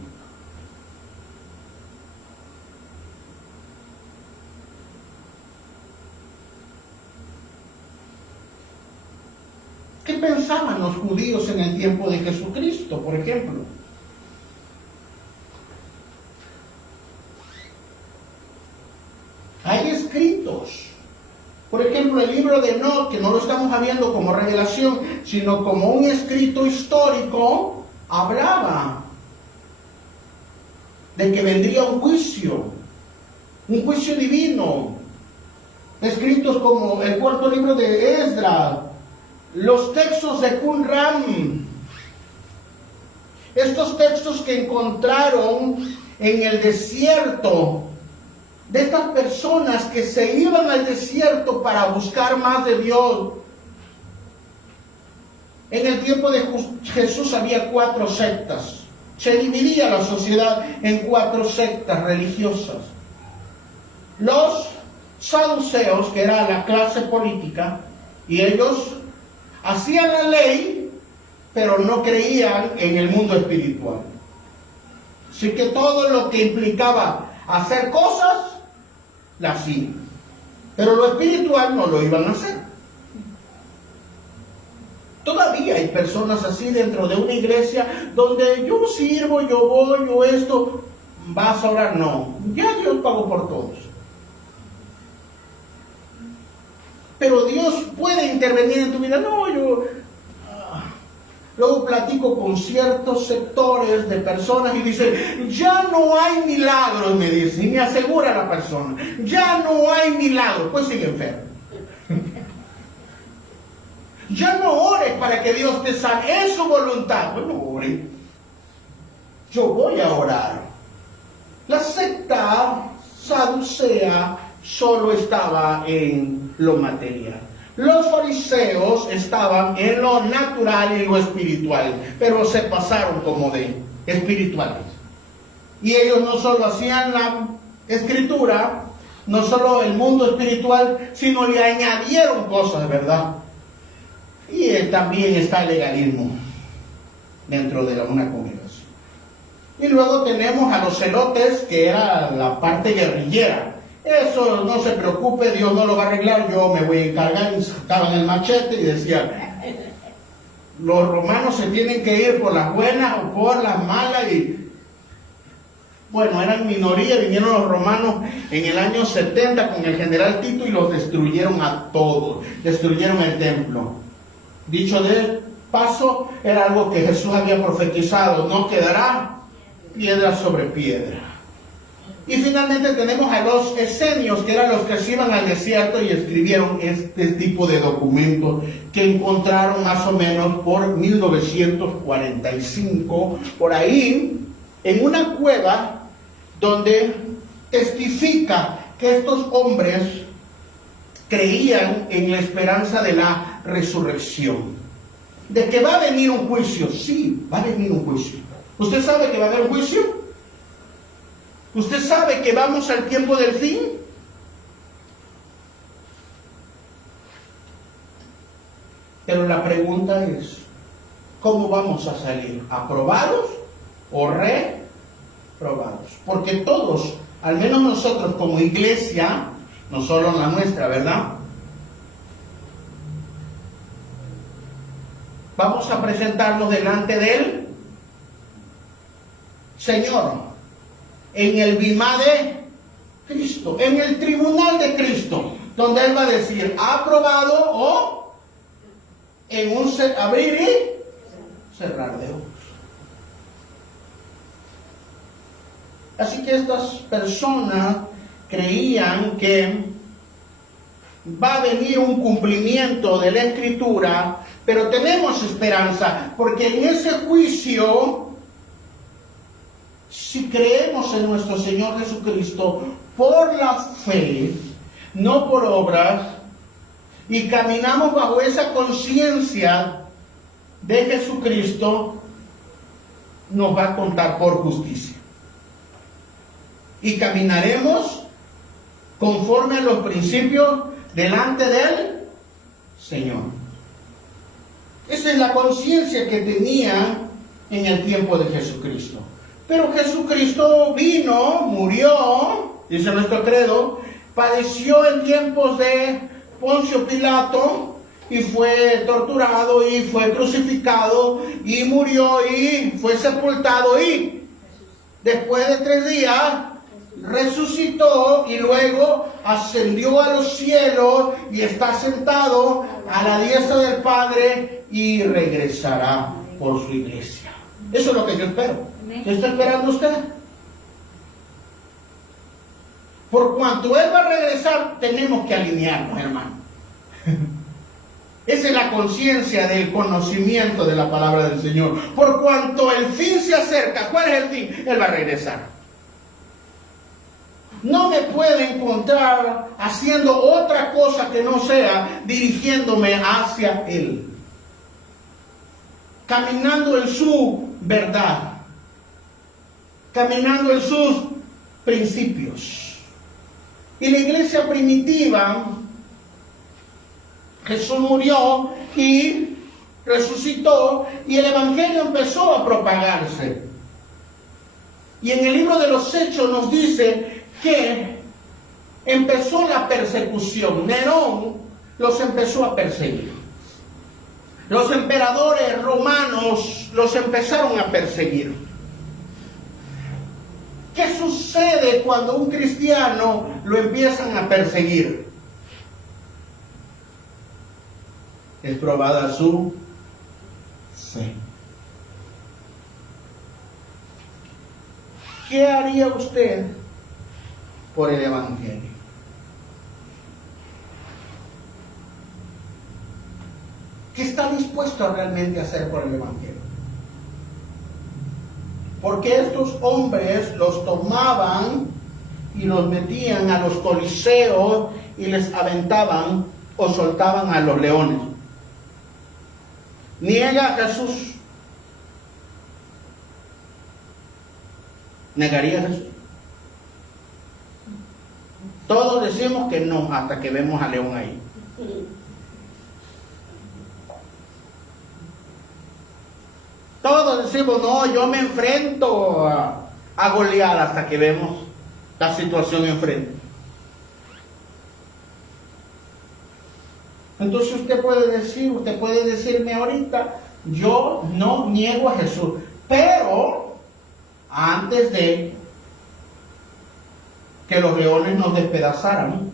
¿Qué pensaban los judíos en el tiempo de Jesucristo, por ejemplo? Hay escritos. Por ejemplo, el libro de Enoc, que no lo estamos viendo como revelación, sino como un escrito histórico, hablaba de que vendría un juicio divino. Escritos como el cuarto libro de Esdras, los textos de Qumran, estos textos que encontraron en el desierto, de estas personas que se iban al desierto para buscar más de Dios. En el tiempo de Jesús había 4 sectas. Se dividía la sociedad en 4 sectas religiosas. Los saduceos, que era la clase política, y ellos hacían la ley, pero no creían en el mundo espiritual. Así que todo lo que implicaba hacer cosas, la hacían. Pero lo espiritual no lo iban a hacer. Todavía hay personas así dentro de una iglesia donde yo sirvo, yo voy, yo esto, vas a orar, no. Ya Dios pagó por todos. Pero Dios puede intervenir en tu vida. No, yo luego platico con ciertos sectores de personas y dicen, ya no hay milagros, me dicen, y me asegura la persona, ya no hay milagros, pues sigue enfermo. Ya no ores para que Dios te sane, es su voluntad. Bueno, ore. Yo voy a orar. La secta saducea solo estaba en lo material. Los fariseos estaban en lo natural y lo espiritual, pero se pasaron como de espirituales. Y ellos no solo hacían la escritura, no solo el mundo espiritual, sino le añadieron cosas, ¿verdad? Y también está el legalismo dentro de una congregación. Y luego tenemos a los celotes, que era la parte guerrillera. Eso no se preocupe, Dios no lo va a arreglar, yo me voy a encargar. Y sacaban el machete y decían, los romanos se tienen que ir por las buenas o por las malas. Y bueno, eran minoría, vinieron los romanos en el año 70 con el general Tito y los destruyeron a todos, destruyeron el templo. Dicho de paso, era algo que Jesús había profetizado, no quedará piedra sobre piedra. Y finalmente tenemos a los esenios, que eran los que se iban al desierto y escribieron este tipo de documentos que encontraron más o menos por 1945, por ahí, en una cueva donde testifica que estos hombres creían en la esperanza de la resurrección. ¿De que va a venir un juicio? Sí, va a venir un juicio. ¿Usted sabe que va a haber un juicio? ¿Usted sabe que vamos al tiempo del fin? Pero la pregunta es, ¿cómo vamos a salir? ¿Aprobados o reprobados? Porque todos, al menos nosotros como iglesia, no solo la nuestra, ¿verdad? Vamos a presentarnos delante de Él, Señor, en el bimá de Cristo, en el tribunal de Cristo, donde Él va a decir, aprobado o en un abrir y cerrar de ojos. Así que estas personas creían que va a venir un cumplimiento de la Escritura, pero tenemos esperanza, porque en ese juicio, si creemos en nuestro Señor Jesucristo por la fe, no por obras, y caminamos bajo esa conciencia de Jesucristo, nos va a contar por justicia. Y caminaremos conforme a los principios delante del Señor. Esa es la conciencia que tenían en el tiempo de Jesucristo. Pero Jesucristo vino, murió, dice nuestro credo, padeció en tiempos de Poncio Pilato y fue torturado y fue crucificado y murió y fue sepultado y después de 3 días resucitó y luego ascendió a los cielos y está sentado a la diestra del Padre y regresará por su iglesia. Eso es lo que yo espero. ¿Qué está esperando usted? Por cuanto Él va a regresar, tenemos que alinearnos, hermano. Esa es la conciencia del conocimiento de la palabra del Señor. Por cuanto el fin se acerca, ¿cuál es el fin? Él va a regresar. No me puede encontrar haciendo otra cosa que no sea dirigiéndome hacia Él. Caminando en su verdad. Caminando en sus principios. Y la iglesia primitiva, Jesús murió y resucitó y el evangelio empezó a propagarse. Y en el libro de los Hechos nos dice que empezó la persecución. Nerón los empezó a perseguir. Los emperadores romanos los empezaron a perseguir. ¿Qué sucede cuando un cristiano lo empiezan a perseguir? Es probada su fe. ¿Qué haría usted por el evangelio? ¿Qué está dispuesto realmente a hacer por el evangelio? Porque estos hombres los tomaban y los metían a los coliseos y les aventaban o soltaban a los leones. Niega a Jesús. ¿Negaría a Jesús? Todos decimos que no, hasta que vemos a León ahí. Todos decimos, no, yo me enfrento a Goliat, hasta que vemos la situación enfrente. Entonces usted puede decirme ahorita, yo no niego a Jesús, pero antes de que los leones nos despedazaran,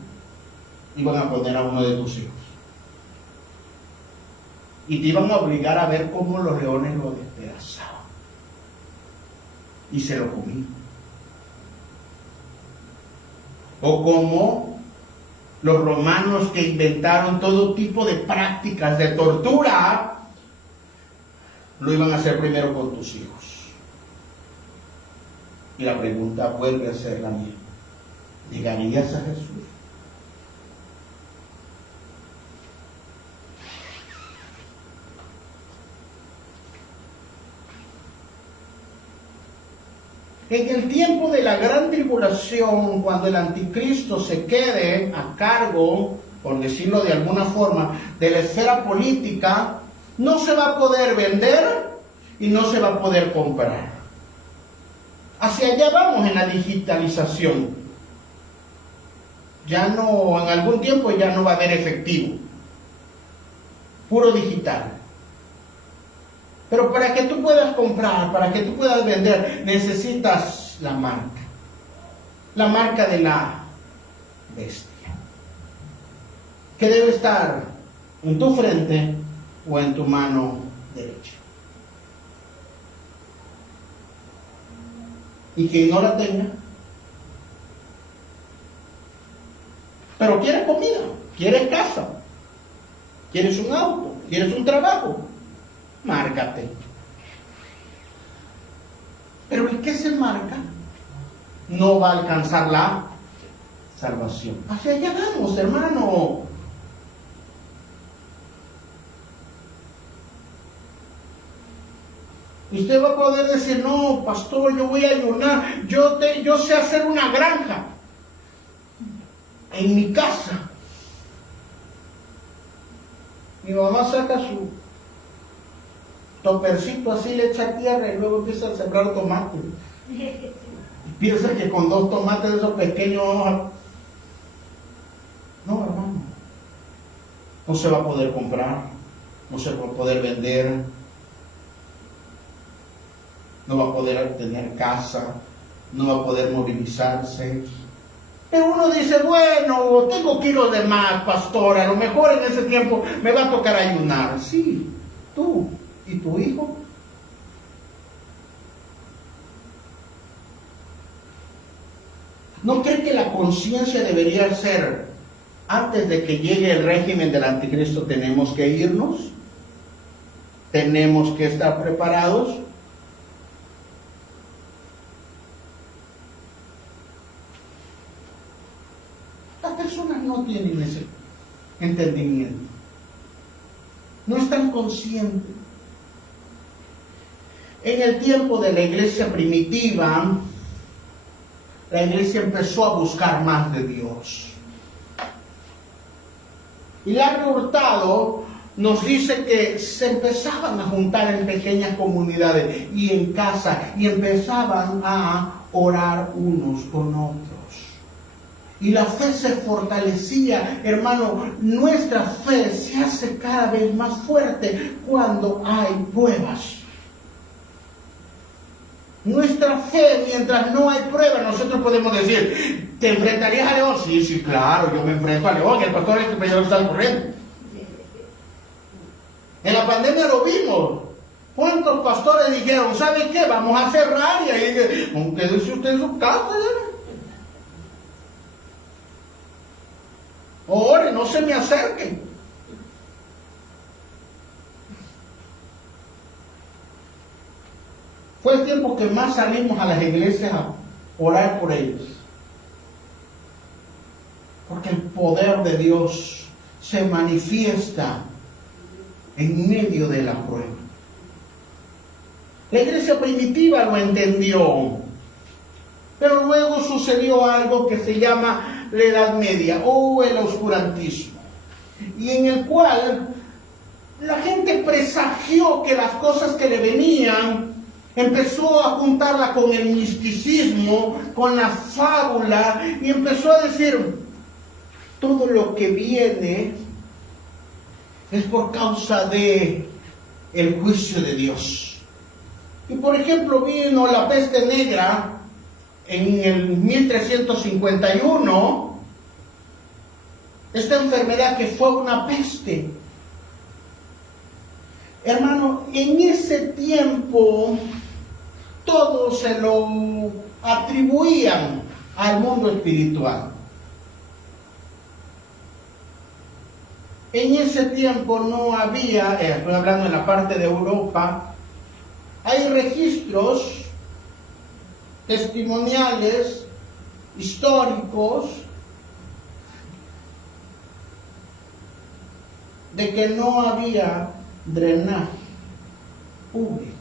iban a poner a uno de tus hijos. Y te iban a obligar a ver cómo los leones lo despedazaban. Y se lo comían. O como los romanos que inventaron todo tipo de prácticas de tortura, lo iban a hacer primero con tus hijos. Y la pregunta vuelve a ser la misma. ¿Llegarías a Jesús? En el tiempo de la gran tribulación, cuando el anticristo se quede a cargo, por decirlo de alguna forma, de la esfera política, no se va a poder vender y no se va a poder comprar. Hacia allá vamos en la digitalización. Ya no, en algún tiempo ya no va a haber efectivo. Puro digital. Pero para que tú puedas comprar, para que tú puedas vender, necesitas la marca. La marca de la bestia. Que debe estar en tu frente o en tu mano derecha. Y quien no la tenga, pero quiere comida, quiere casa, quieres un auto, quieres un trabajo, márcate. Pero el que se marca no va a alcanzar la salvación. Hacia allá vamos, hermano. Y usted va a poder decir, no, pastor, yo voy a ayunar, yo sé hacer una granja en mi casa. Mi mamá saca su topercito así, le echa tierra y luego empieza a sembrar tomates. Y piensa que con 2 tomates de esos pequeños vamos a... No, hermano. No se va a poder comprar, no se va a poder vender, no va a poder tener casa, no va a poder movilizarse. Pero uno dice, bueno, tengo kilos de más, pastor, a lo mejor en ese tiempo me va a tocar ayunar. Sí, tú y tu hijo. ¿No cree que la conciencia debería ser, antes de que llegue el régimen del anticristo, tenemos que irnos? ¿Tenemos que estar preparados? Las personas no tienen ese entendimiento. No están conscientes. En el tiempo de la iglesia primitiva, la iglesia empezó a buscar más de Dios. Y Larry Hurtado nos dice que se empezaban a juntar en pequeñas comunidades y en casa y empezaban a orar unos con otros. Y la fe se fortalecía, hermano. Nuestra fe se hace cada vez más fuerte cuando hay pruebas. Nuestra fe, mientras no hay pruebas, nosotros podemos decir, ¿te enfrentarías a León? Sí, sí, claro, yo me enfrento a León, y el pastor es que primero está corriendo. En la pandemia lo vimos. ¿Cuántos pastores dijeron, ¿sabe qué? Vamos a cerrar, y ahí, aunque dice usted en su casa, ore, no se me acerquen. Fue el tiempo que más salimos a las iglesias a orar por ellos. Porque el poder de Dios se manifiesta en medio de la prueba. La iglesia primitiva lo entendió. Pero luego sucedió algo que se llama la Edad Media o el oscurantismo. Y en el cual la gente presagió que las cosas que le venían, empezó a juntarla con el misticismo, con la fábula, y empezó a decir, todo lo que viene es por causa de el juicio de Dios. Y por ejemplo vino la peste negra en el 1351, esta enfermedad que fue una peste. Hermano, en ese tiempo todo se lo atribuían al mundo espiritual. En ese tiempo no había, estoy hablando en la parte de Europa, hay registros testimoniales, históricos, de que no había drenaje público.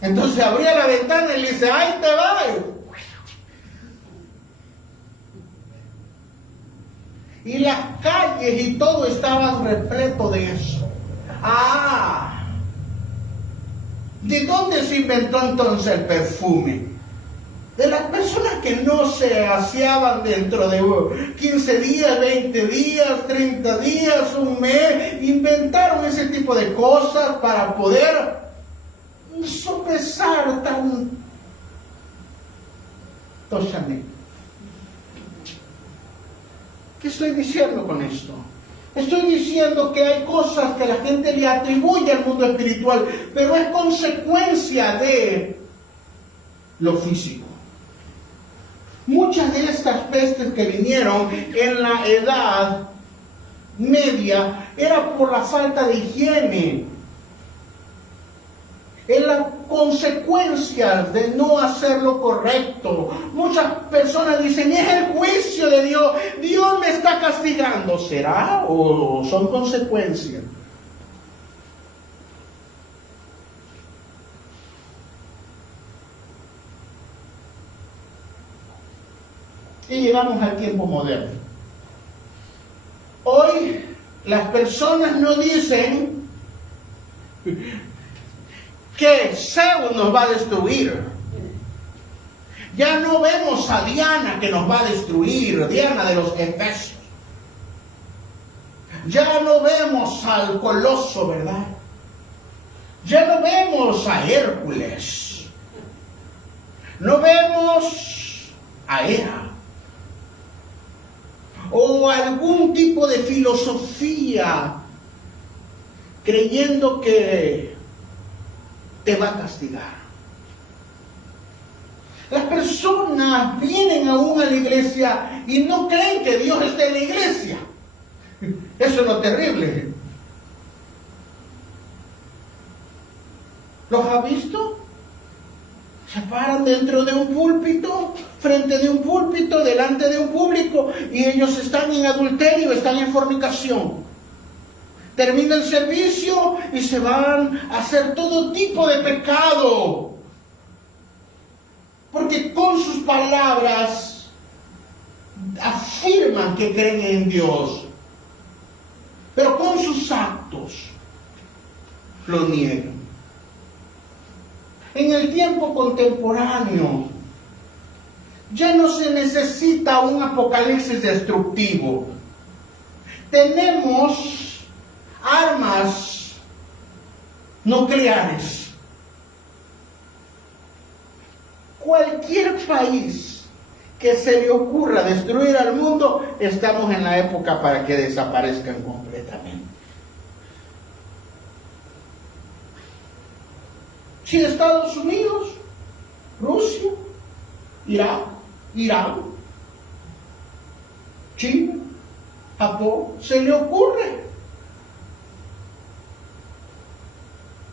Entonces abría la ventana y le dice, ¡ahí te va! Y las calles y todo estaban repleto de eso. ¡Ah! ¿De dónde se inventó entonces el perfume? De las personas que no se aseaban dentro de 15 días, 20 días, 30 días, un mes, inventaron ese tipo de cosas para poder sopesar tan tosamente. ¿Qué estoy diciendo con esto? Estoy diciendo que hay cosas que la gente le atribuye al mundo espiritual, pero es consecuencia de lo físico. Muchas de estas pestes que vinieron en la Edad Media era por la falta de higiene. Es la consecuencia de no hacer lo correcto. Muchas personas dicen, es el juicio de Dios. Dios me está castigando. ¿Será o son consecuencias? Y llegamos al tiempo moderno. Hoy las personas no dicen que Zeus nos va a destruir. Ya no vemos a Diana que nos va a destruir, Diana de los Efesios. Ya no vemos al coloso, ¿verdad? Ya no vemos a Hércules, no vemos a Hera, o algún tipo de filosofía creyendo que te va a castigar. Las personas vienen aún a la iglesia y no creen que Dios esté en la iglesia. Eso es lo terrible. ¿Los ha visto? Se paran dentro de un púlpito, frente de un púlpito, delante de un público, y ellos están en adulterio, están en fornicación. Termina el servicio y se van a hacer todo tipo de pecado. Porque con sus palabras afirman que creen en Dios, pero con sus actos lo niegan. En el tiempo contemporáneo ya no se necesita un apocalipsis destructivo. Tenemos armas nucleares. Cualquier país que se le ocurra destruir al mundo, estamos en la época para que desaparezcan completamente. Si Estados Unidos, Rusia, Irak, Irán, China, Japón, se le ocurre,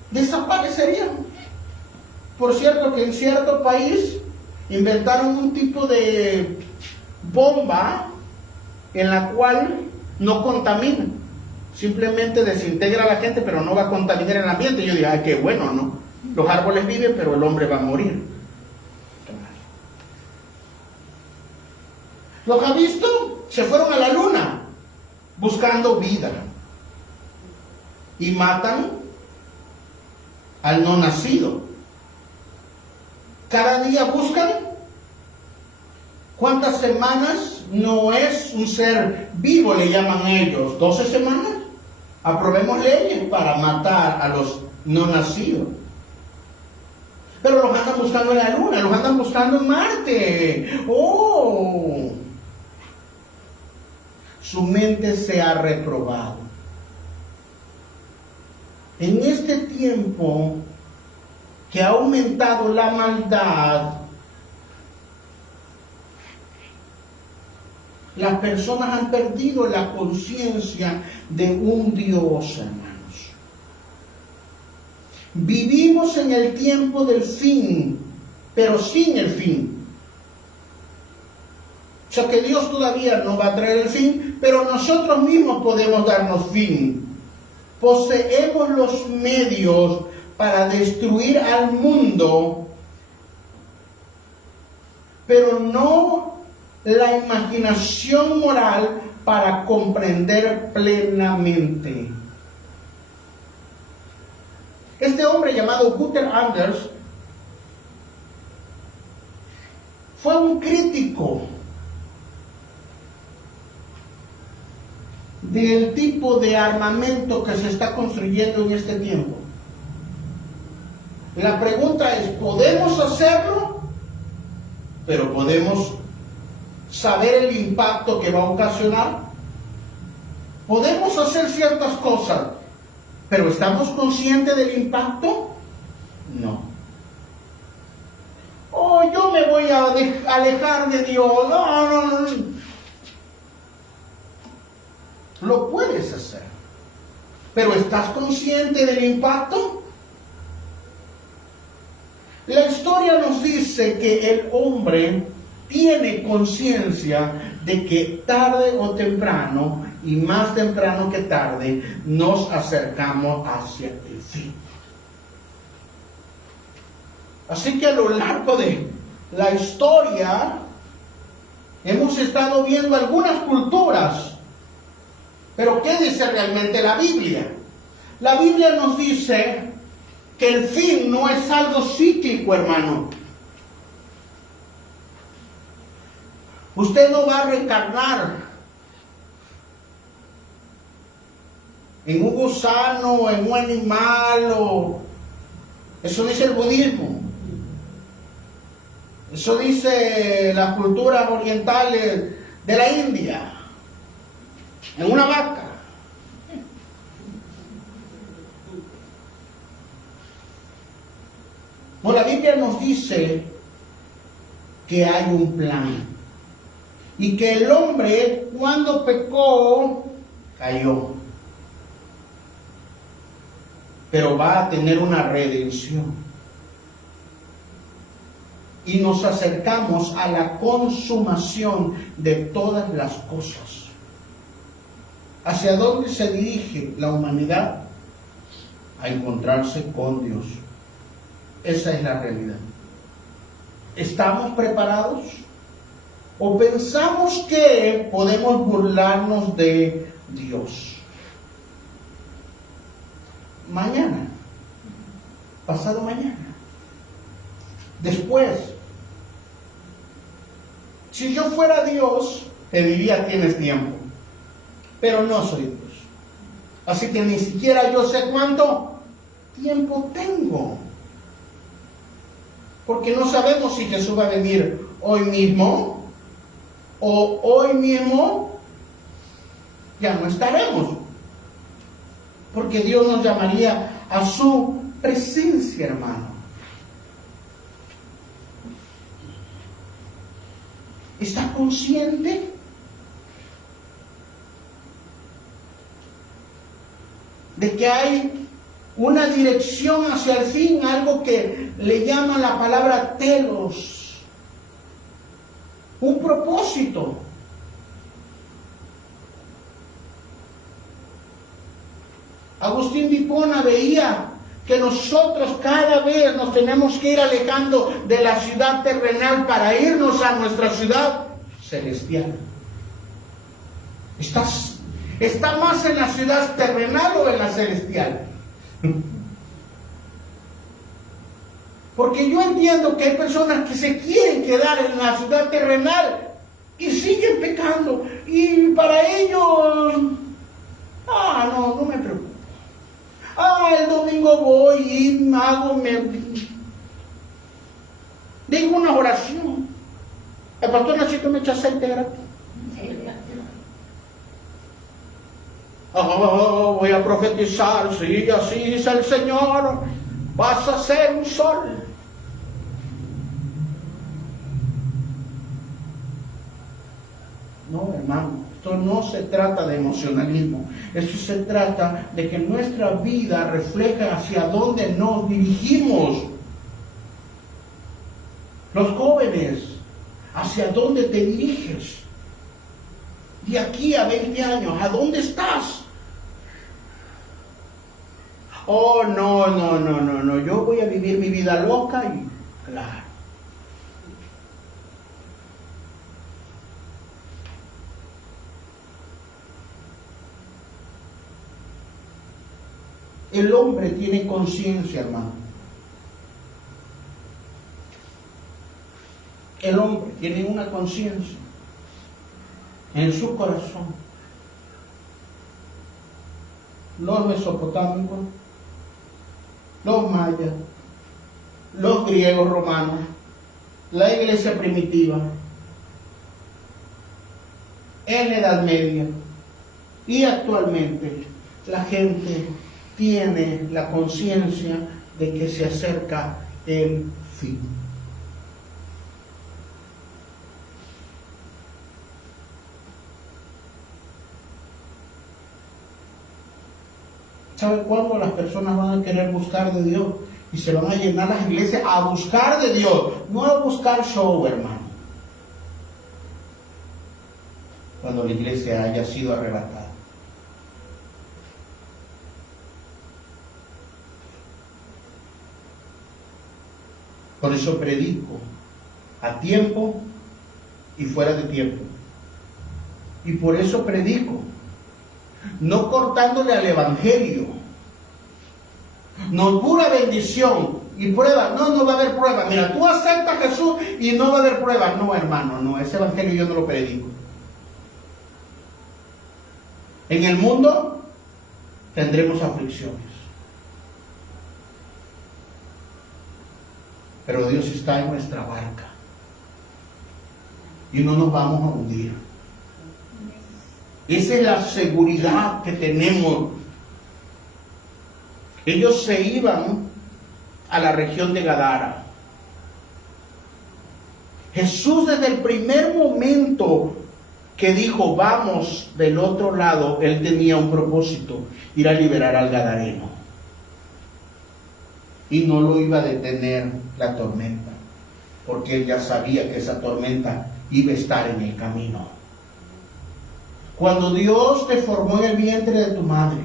desaparecerían. Por cierto que en cierto país inventaron un tipo de bomba en la cual no contamina, simplemente desintegra a la gente, pero no va a contaminar el ambiente. Yo dije, ay, qué bueno, ¿no? Los árboles viven, pero el hombre va a morir. ¿Los ha visto? Se fueron a la luna buscando vida y matan al no nacido. Cada día buscan cuántas semanas no es un ser vivo, le llaman ellos. 12 semanas. Aprobemos leyes para matar a los no nacidos. Pero los andan buscando en la luna, los andan buscando en Marte. ¡Oh! Su mente se ha reprobado. En este tiempo que ha aumentado la maldad, las personas han perdido la conciencia de un Dios, hermanos. Vivimos en el tiempo del fin, pero sin el fin. O sea que Dios todavía no va a traer el fin, pero nosotros mismos podemos darnos fin. Poseemos los medios para destruir al mundo, pero no la imaginación moral para comprender plenamente. Este hombre llamado Gunther Anders fue un crítico del tipo de armamento que se está construyendo en este tiempo. La pregunta es, ¿podemos hacerlo? Pero ¿podemos saber el impacto que va a ocasionar? Podemos hacer ciertas cosas, pero ¿estamos conscientes del impacto? No. Oh, yo me voy a alejar de Dios. No. Lo puedes hacer, pero ¿estás consciente del impacto? La historia nos dice que el hombre tiene conciencia de que tarde o temprano, y más temprano que tarde, nos acercamos hacia el fin. Así que a lo largo de la historia hemos estado viendo algunas culturas. Pero ¿qué dice realmente la Biblia? La Biblia nos dice que el fin no es algo cíclico, hermano. Usted no va a reencarnar en un gusano, en un animal, o Eso dice el budismo. Eso dice las culturas orientales de la India. En una vaca. No, la Biblia nos dice que hay un plan. Y que el hombre, cuando pecó, cayó. Pero va a tener una redención. Y nos acercamos a la consumación de todas las cosas. ¿Hacia dónde se dirige la humanidad? A encontrarse con Dios. Esa es la realidad. ¿Estamos preparados? ¿O pensamos que podemos burlarnos de Dios? Mañana, pasado mañana, después. Si yo fuera Dios, te diría tienes tiempo, pero no soy Dios. Así que ni siquiera yo sé cuánto tiempo tengo. Porque no sabemos si Jesús va a venir hoy mismo o hoy mismo ya no estaremos. Porque Dios nos llamaría a su presencia, hermano. ¿Está consciente? De que hay una dirección hacia el fin, algo que le llama la palabra telos, un propósito. Agustín de Hipona veía que nosotros cada vez nos tenemos que ir alejando de la ciudad terrenal para irnos a nuestra ciudad celestial. ¿Está más en la ciudad terrenal o en la celestial? Porque yo entiendo que hay personas que se quieren quedar en la ciudad terrenal y siguen pecando. Y para ellos, no me preocupo. El domingo voy y digo una oración. El pastor Nachito me echa aceite gratis. Voy a profetizar, sí, así dice el Señor, vas a ser un sol. No, hermano, esto no se trata de emocionalismo, esto se trata de que nuestra vida refleja hacia dónde nos dirigimos. Los jóvenes, ¿hacia dónde te diriges? De aquí a 20 años, ¿a dónde estás? No, yo voy a vivir mi vida loca y claro. El hombre tiene conciencia, hermano. El hombre tiene una conciencia en su corazón. Los mesopotámicos, los mayas, los griegos romanos, la iglesia primitiva, en la Edad Media y actualmente la gente tiene la conciencia de que se acerca el fin. ¿Sabe cuándo las personas van a querer buscar de Dios? Y se van a llenar las iglesias a buscar de Dios, no a buscar show, hermano. Cuando la iglesia haya sido arrebatada. Por eso predico a tiempo y fuera de tiempo. Y por eso predico, no cortándole al evangelio, no pura bendición y prueba. No va a haber prueba. Mira, tú aceptas a Jesús y no va a haber prueba. No, hermano, no, ese evangelio yo no lo predico. En el mundo tendremos aflicciones. pero Dios está en nuestra barca y no nos vamos a hundir. Esa es la seguridad que tenemos. Ellos se iban a la región de Gadara. Jesús desde el primer momento que dijo vamos del otro lado, Él tenía un propósito, ir a liberar al gadareno. Y no lo iba a detener la tormenta, porque Él ya sabía que esa tormenta iba a estar en el camino. Cuando Dios te formó en el vientre de tu madre,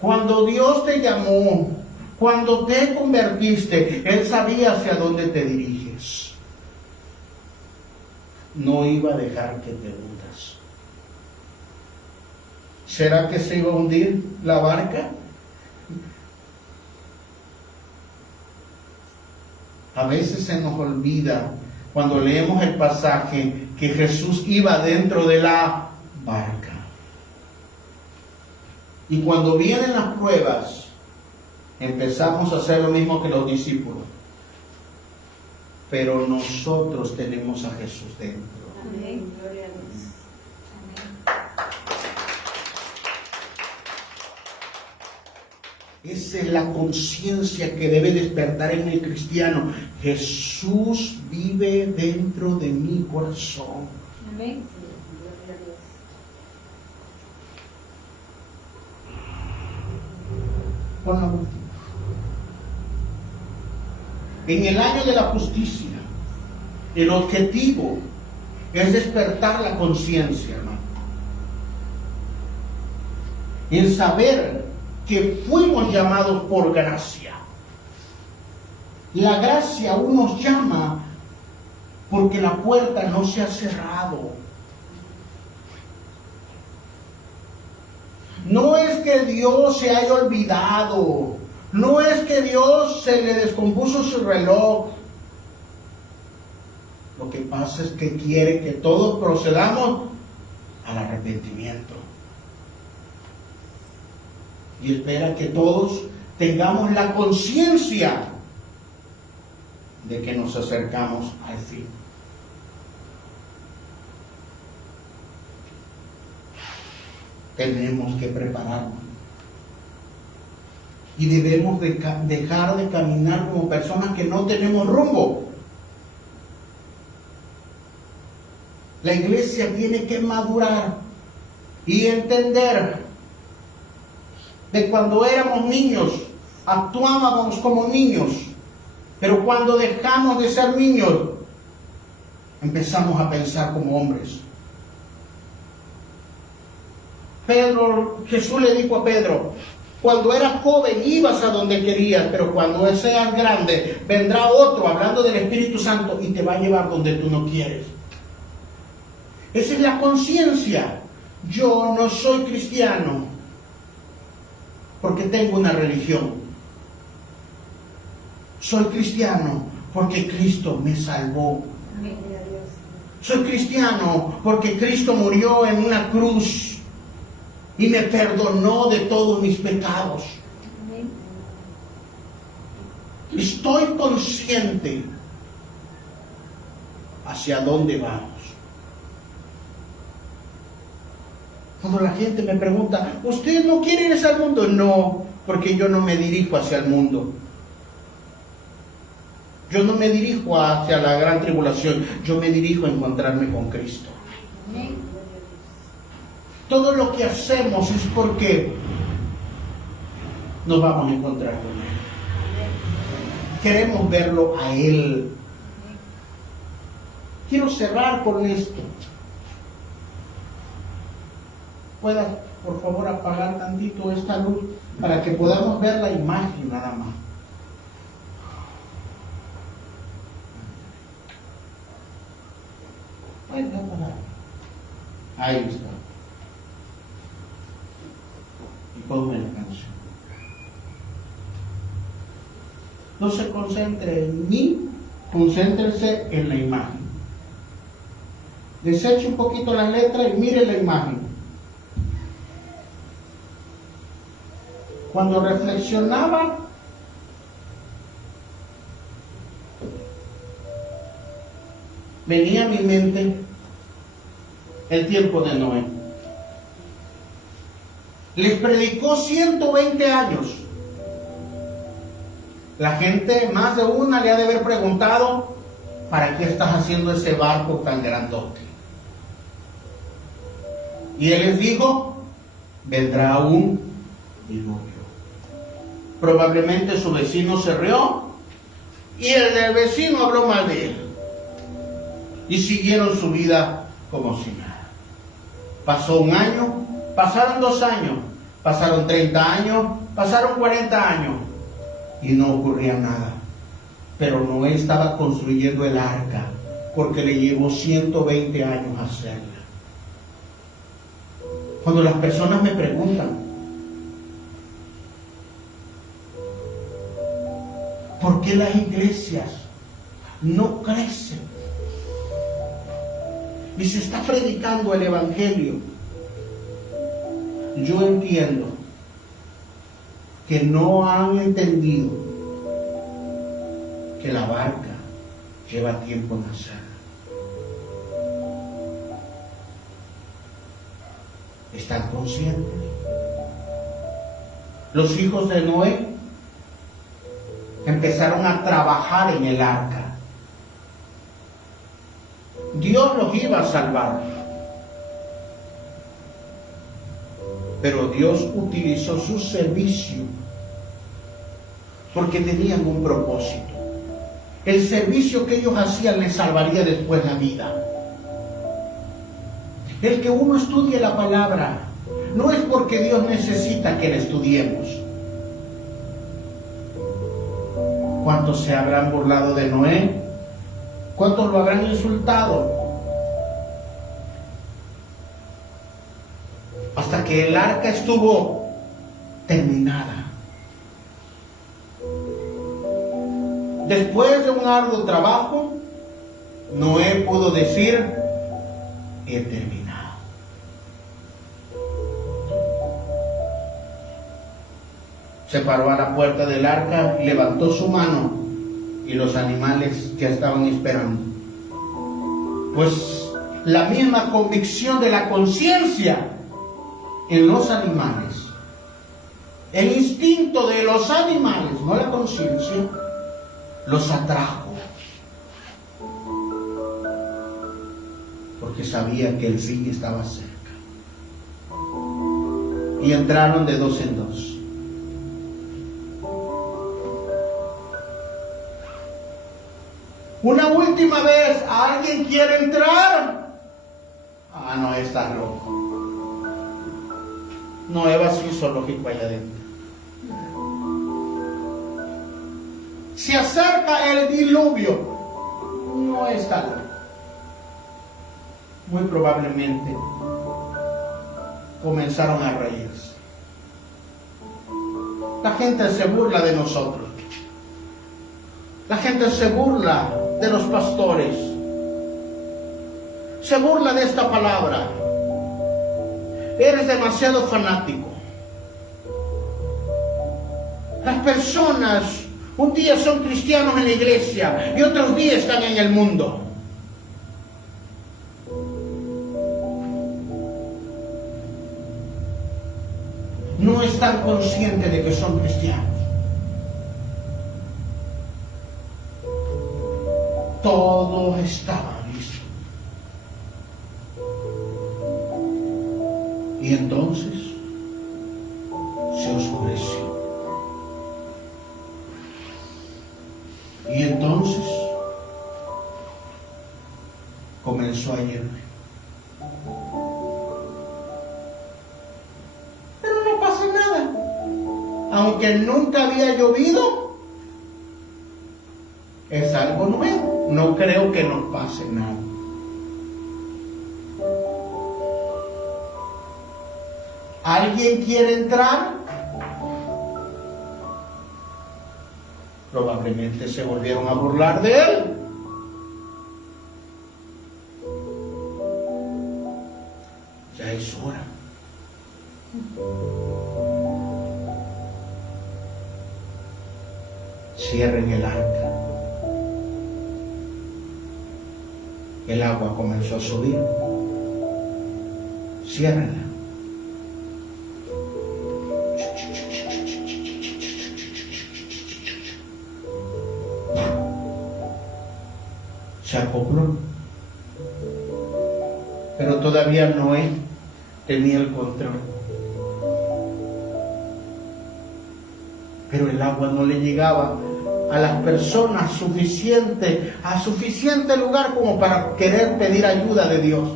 cuando Dios te llamó, cuando te convertiste, Él sabía hacia dónde te diriges. No iba a dejar que te hundas. ¿Será que se iba a hundir la barca? A veces se nos olvida cuando leemos el pasaje que Jesús iba dentro de la barca. Y cuando vienen las pruebas, empezamos a hacer lo mismo que los discípulos. Pero nosotros tenemos a Jesús dentro. Amén. Gloria a Dios. Amén. Esa es la conciencia que debe despertar en el cristiano. Jesús vive dentro de mi corazón. Amén. Con la última. En el año de la justicia, el objetivo es despertar la conciencia, hermano. En saber que fuimos llamados por gracia. La gracia aún nos llama porque la puerta no se ha cerrado. No es que Dios se haya olvidado. No es que Dios se le descompuso su reloj. Lo que pasa es que quiere que todos procedamos al arrepentimiento. Y espera que todos tengamos la conciencia de que nos acercamos al fin. Tenemos que prepararnos. Y debemos dejar de caminar como personas que no tenemos rumbo. La iglesia tiene que madurar y entender de cuando éramos niños, actuábamos como niños, pero cuando dejamos de ser niños, empezamos a pensar como hombres. Jesús le dijo a Pedro, cuando eras joven ibas a donde querías, pero cuando seas grande, vendrá otro, hablando del Espíritu Santo, y te va a llevar donde tú no quieres. Esa es la conciencia. Yo no soy cristiano porque tengo una religión. Soy cristiano porque Cristo me salvó. Soy cristiano porque Cristo murió en una cruz y me perdonó de todos mis pecados. Estoy consciente hacia dónde vamos. Cuando la gente me pregunta, ¿usted no quiere ir al mundo? No, porque yo no me dirijo hacia el mundo. Yo no me dirijo hacia la gran tribulación. Yo me dirijo a encontrarme con Cristo. Todo lo que hacemos es porque nos vamos a encontrar con Él. Queremos verlo a Él. Quiero cerrar con esto. ¿Puedas, por favor, apagar tantito esta luz para que podamos ver la imagen nada más? Ahí está. Y ponme la canción. No se concentre en mí, concéntrese en la imagen. Deseche un poquito la letra y mire la imagen. Cuando reflexionaba venía a mi mente el tiempo de Noé. Les predicó 120 años. La gente, más de una, le ha de haber preguntado: ¿para qué estás haciendo ese barco tan grandote? Y él les dijo: vendrá un diluvio. Probablemente su vecino se rió y el del vecino habló mal de él. Y siguieron su vida como si nada. Pasó un año, pasaron 2 años, pasaron 30 años, pasaron 40 años y no ocurría nada. Pero Noé estaba construyendo el arca porque le llevó 120 años hacerla. Cuando las personas me preguntan: ¿por qué las iglesias no crecen? Y se está predicando el evangelio. Yo entiendo que no han entendido que la barca lleva tiempo en hacerla. ¿Están conscientes? Los hijos de Noé empezaron a trabajar en el arca. Dios los iba a salvar, pero Dios utilizó su servicio porque tenían un propósito. El servicio que ellos hacían les salvaría después la vida. El que uno estudie la palabra no es porque Dios necesita que la estudiemos. ¿Cuántos se habrán burlado de Noé? ¿Cuántos lo habrán insultado? Hasta que el arca estuvo terminada. Después de un arduo trabajo, Noé pudo decir: he terminado. Se paró a la puerta del arca y levantó su mano, y los animales ya estaban esperando. Pues la misma convicción de la conciencia en los animales, el instinto de los animales, no la conciencia, los atrajo, porque sabían que el fin estaba cerca. Y entraron de 2 en 2. Una última vez: ¿alguien quiere entrar? Ah, no, está loco. No, Eva sí zoológico allá adentro. Se acerca el diluvio. No está loco. Muy probablemente comenzaron a reírse. La gente se burla de nosotros. La gente se burla de los pastores. Se burla de esta palabra. Eres demasiado fanático. Las personas un día son cristianos en la iglesia y otros días están en el mundo. No están conscientes de que son cristianos. Todo estaba listo. Y entonces se oscureció. Y entonces comenzó a llover. Pero no pasa nada. Aunque nunca había llovido, es algo nuevo. No creo que nos pase nada. ¿Alguien quiere entrar? Probablemente se volvieron a burlar de él. Ya es hora. Cierren el arca. El agua comenzó a subir. Ciérrala. Se acopló. Pero todavía Noé tenía el control. Pero el agua no le llegaba a las personas a suficiente lugar como para querer pedir ayuda de Dios.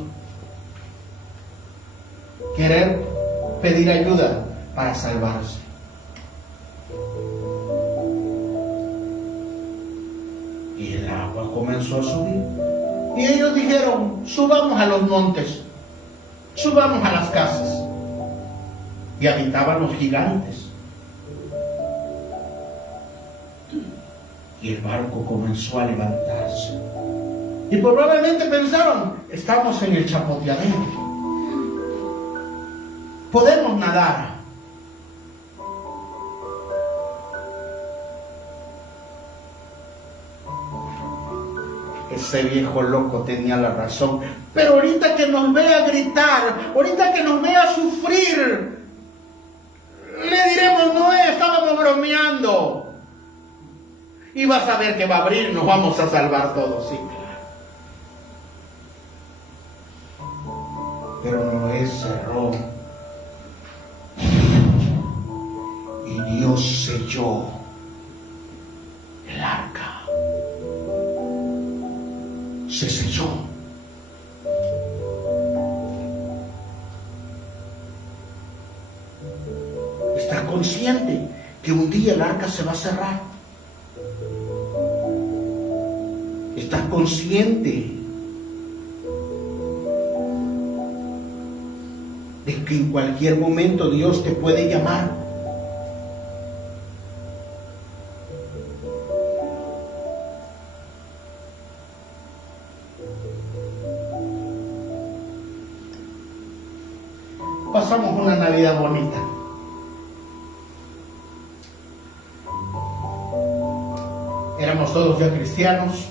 Querer pedir ayuda para salvarse. Y el agua comenzó a subir. Y ellos dijeron, subamos a los montes, subamos a las casas. Y habitaban los gigantes. Y el barco comenzó a levantarse. Y probablemente pensaron, estamos en el chapoteadero. Podemos nadar. Ese viejo loco tenía la razón. Pero ahorita que nos vea gritar, ahorita que nos vea sufrir, le diremos, no, estábamos bromeando. Y vas a ver que va a abrir, nos vamos a salvar todos, sí, claro. Pero Noé cerró. Y Dios selló el arca. Se selló. ¿Estás consciente que un día el arca se va a cerrar? ¿Estás consciente de que en cualquier momento Dios te puede llamar? Pasamos una Navidad bonita. Éramos todos ya cristianos.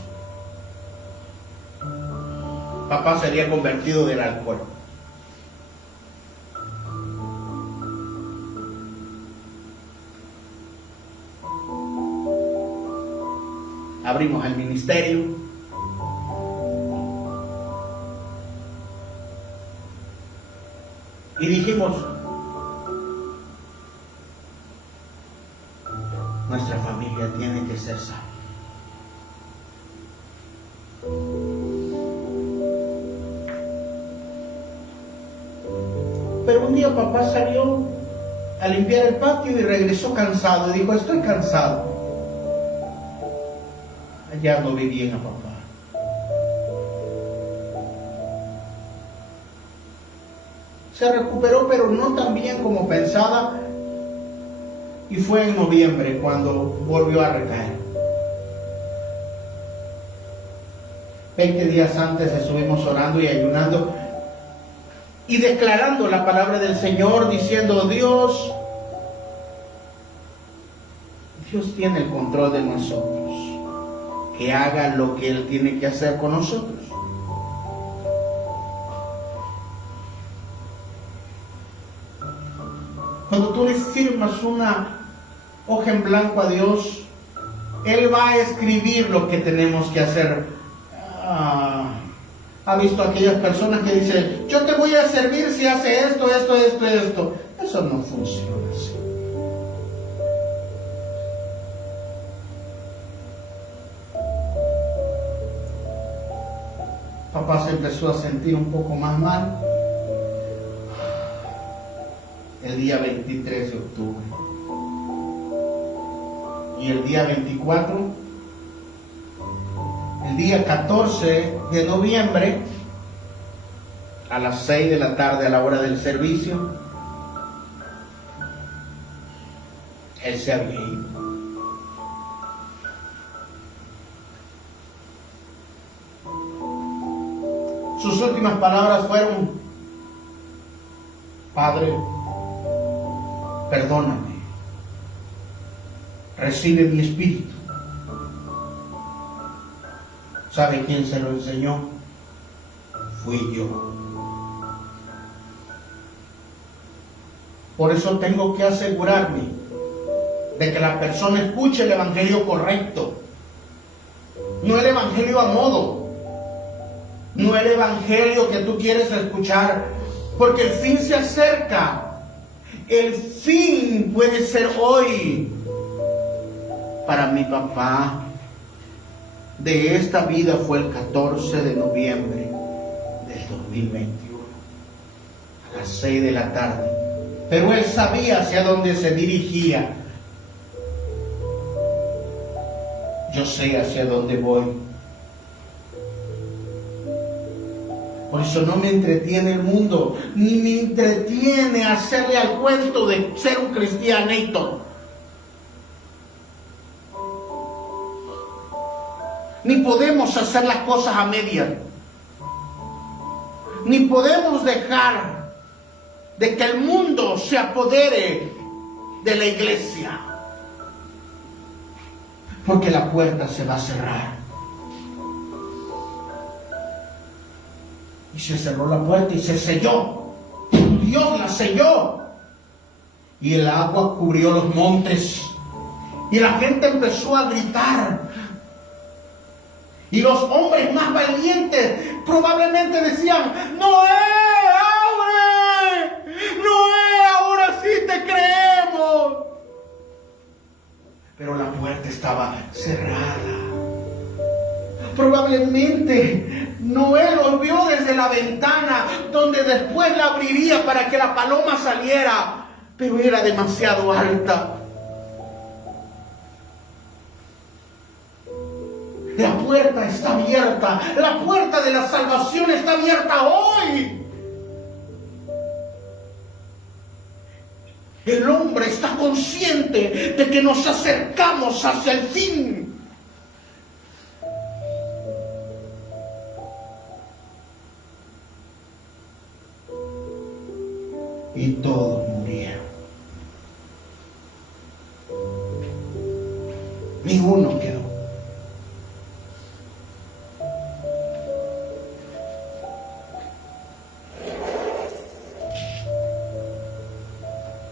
Papá se había convertido del alcohol. Abrimos el ministerio. Y dijimos, nuestra familia tiene que ser sana. Pero un día papá salió a limpiar el patio y regresó cansado. Y dijo, estoy cansado. Ya no vi bien a papá. Se recuperó, pero no tan bien como pensaba. Y fue en noviembre cuando volvió a recaer. 20 días antes estuvimos orando y ayunando y declarando la palabra del Señor, diciendo, Dios tiene el control de nosotros, que haga lo que Él tiene que hacer con nosotros. Cuando tú le firmas una hoja en blanco a Dios, Él va a escribir lo que tenemos que hacer. ¿Ha visto aquellas personas que dicen, yo te voy a servir si hace esto, esto, esto, esto? Eso no funciona así. Papá se empezó a sentir un poco más mal el día 23 de octubre. Y el día 24, el día 14 de noviembre, a las 6 de la tarde, a la hora del servicio, él se había ido. Sus últimas palabras fueron, Padre, perdóname, recibe mi espíritu. ¿Sabe quién se lo enseñó? fui yo. Por eso tengo que asegurarme de que la persona escuche el evangelio correcto. No el evangelio a modo. No el evangelio que tú quieres escuchar. Porque el fin se acerca. El fin puede ser hoy. Para mi papá, de esta vida fue el 14 de noviembre del 2021. A las 6 de la tarde. Pero él sabía hacia dónde se dirigía. Yo sé hacia dónde voy. Por eso no me entretiene el mundo, ni me entretiene hacerle al cuento de ser un cristianator. Ni podemos hacer las cosas a medias. Ni podemos dejar de que el mundo se apodere de la iglesia. Porque la puerta se va a cerrar. Y se cerró la puerta y se selló. Dios la selló. Y el agua cubrió los montes. Y la gente empezó a gritar. Y los hombres más valientes probablemente decían: Noé, abre. Noé, ahora sí te creemos. Pero la puerta estaba cerrada. Probablemente Noé lo vio desde la ventana, donde después la abriría para que la paloma saliera, pero era demasiado alta. La puerta está abierta, la puerta de la salvación está abierta hoy. El hombre está consciente de que nos acercamos hacia el fin. Y todos murieron. Ni uno quedó.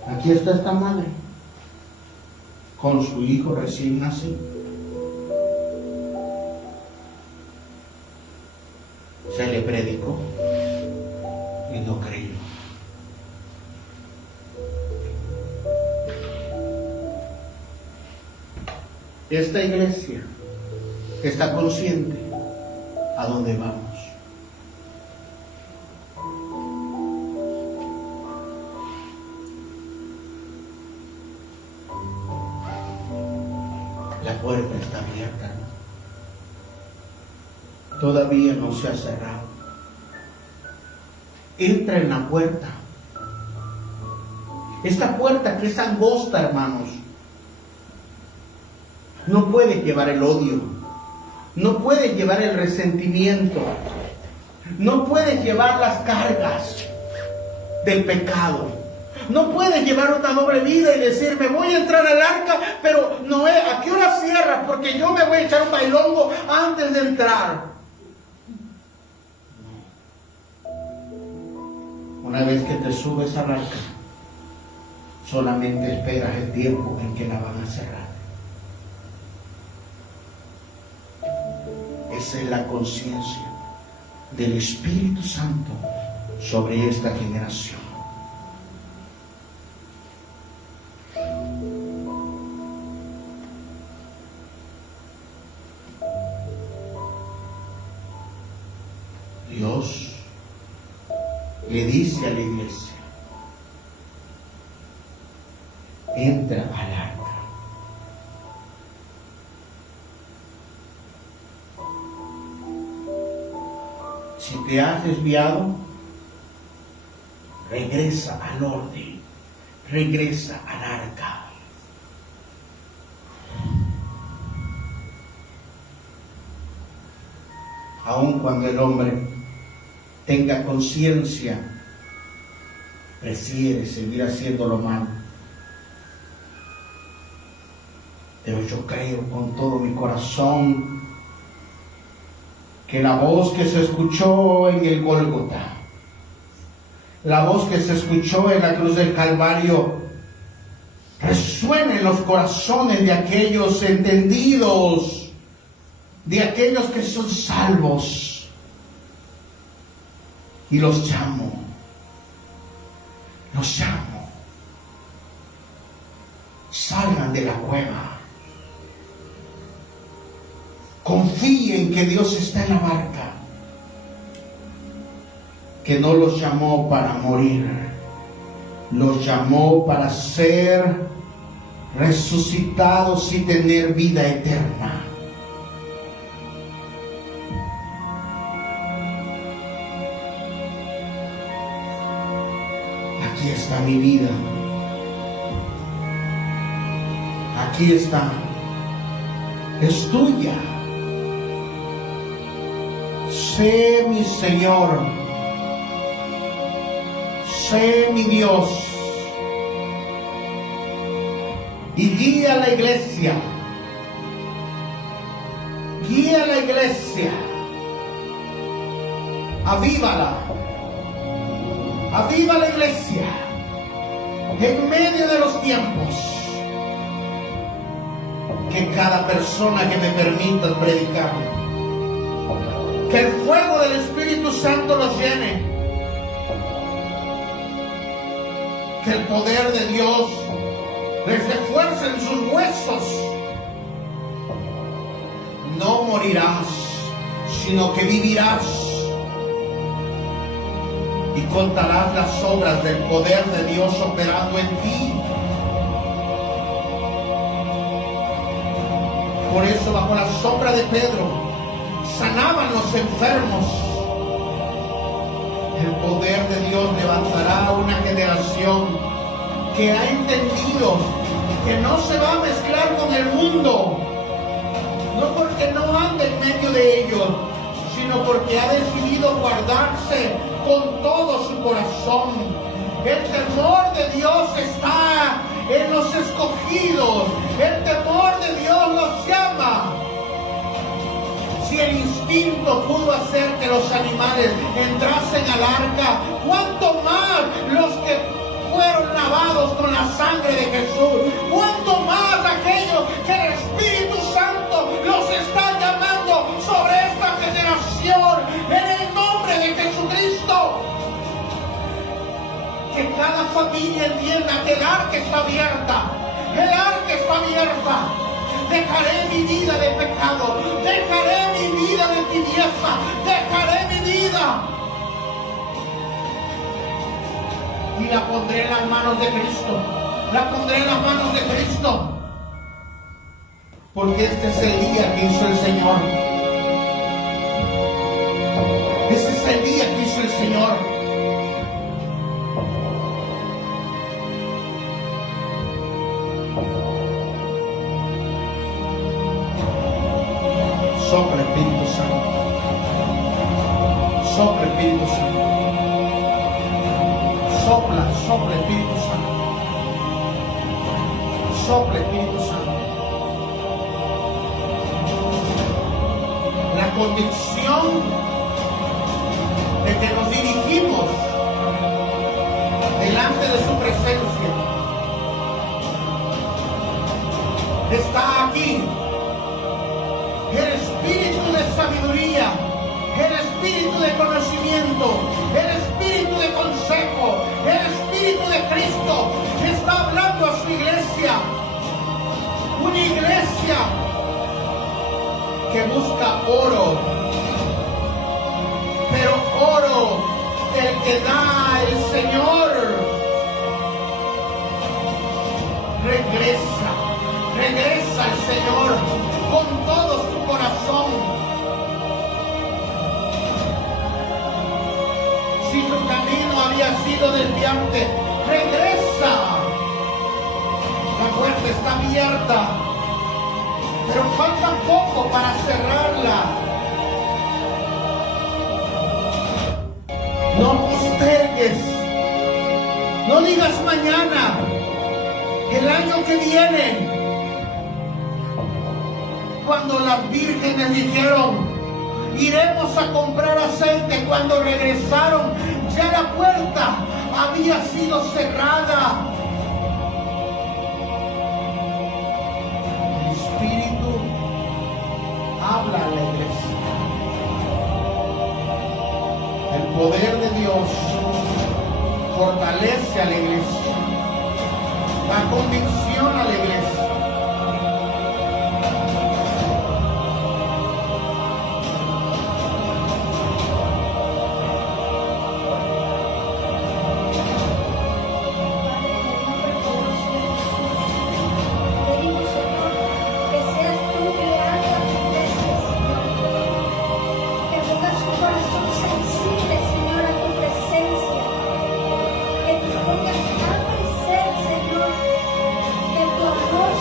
Aquí está esta madre con su hijo recién nacido. Se le predicó y no creyó. Esta iglesia está consciente a dónde vamos. La puerta está abierta. Todavía no se ha cerrado. Entra en la puerta. Esta puerta que es angosta, hermanos, no puede llevar el odio, no puede llevar el resentimiento, no puede llevar las cargas del pecado. No puedes llevar una doble vida y decir: me voy a entrar al arca, pero Noé, ¿a qué hora cierras? Porque yo me voy a echar un bailongo antes de entrar. Una vez que te subes al arca, solamente esperas el tiempo en que la van a cerrar. Esa es la conciencia del Espíritu Santo sobre esta generación. Dios le dice a la iglesia: entra al arca. Si te has desviado, regresa al orden, regresa al arca. Aun cuando el hombre tenga conciencia, prefiere seguir haciendo lo malo. Pero yo creo con todo mi corazón que la voz que se escuchó en el Gólgota, la voz que se escuchó en la cruz del Calvario, resuene en los corazones de aquellos entendidos, de aquellos que son salvos. Y los llamo. Salgan de la cueva. Confíen que Dios está en la barca, que no los llamó para morir, los llamó para ser resucitados y tener vida eterna. Aquí está mi vida. Aquí está. Es tuya. Sé mi Señor. Sé mi Dios. Y guía a la iglesia. Guía a la iglesia. Avívala. Aviva la iglesia en medio de los tiempos. Que cada persona que me permita predicar, que el fuego del Espíritu Santo los llene, que el poder de Dios les dé fuerza en sus huesos. No morirás, sino que vivirás y contarás las obras del poder de Dios operando en ti. Por eso, bajo la sombra de Pedro, sanaban los enfermos. El poder de Dios levantará a una generación que ha entendido que no se va a mezclar con el mundo, no porque no ande en medio de ellos, sino porque ha decidido guardarse con todo su corazón. El temor de Dios está en los escogidos. El temor de Dios los llama. Si el instinto pudo hacer que los animales entrasen al arca, ¿cuánto más los que fueron lavados con la sangre de Jesús? ¿Cuánto más aquellos que el Espíritu Santo los está llamando sobre esta generación en el nombre de Jesucristo? Que cada familia entienda que el arca está abierta. El arca está abierta. Dejaré mi vida de pecado. Dejaré mi vida de tibieza. Dejaré mi vida. Y la pondré en las manos de Cristo. La pondré en las manos de Cristo. Porque este es el día que hizo el Señor. Este es el día que hizo el Señor. Sopla, Espíritu Santo. Sopla, Espíritu Santo. Sopla, sopla, Espíritu Santo. Sopla, Espíritu Santo. La convicción de que nos dirigimos delante de su presencia está aquí. El espíritu de sabiduría, el espíritu de conocimiento, el espíritu de consejo, el espíritu de Cristo está hablando a su iglesia. Una iglesia que busca oro, pero oro el que da el Señor. Regresa al Señor con todo su corazón. Si tu camino había sido desviante, regresa. La puerta está abierta, pero falta poco para cerrarla. No postergues, no digas mañana, el año que viene. Cuando las vírgenes dijeron, Iremos a comprar aceite. Cuando regresaron, ya la puerta había sido cerrada. El Espíritu habla a la iglesia. El poder de Dios fortalece a la iglesia, da convicción a la iglesia. Que tus pongas hambre y sed, Señor, que tu amor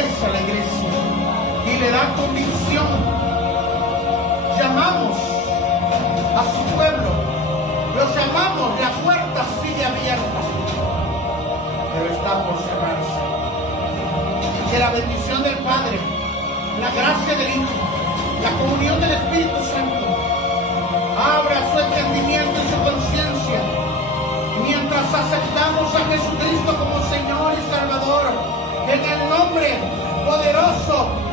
fortalece a la iglesia y le da convicción. Llamamos a su pueblo, los llamamos, la puerta sigue abierta, pero está por cerrarse. Que la bendición del Padre, la gracia del Hijo, la comunión del Espíritu Santo abra su entendimiento y su conciencia. Mientras aceptamos a Jesucristo como Señor y Salvador, en el nombre poderoso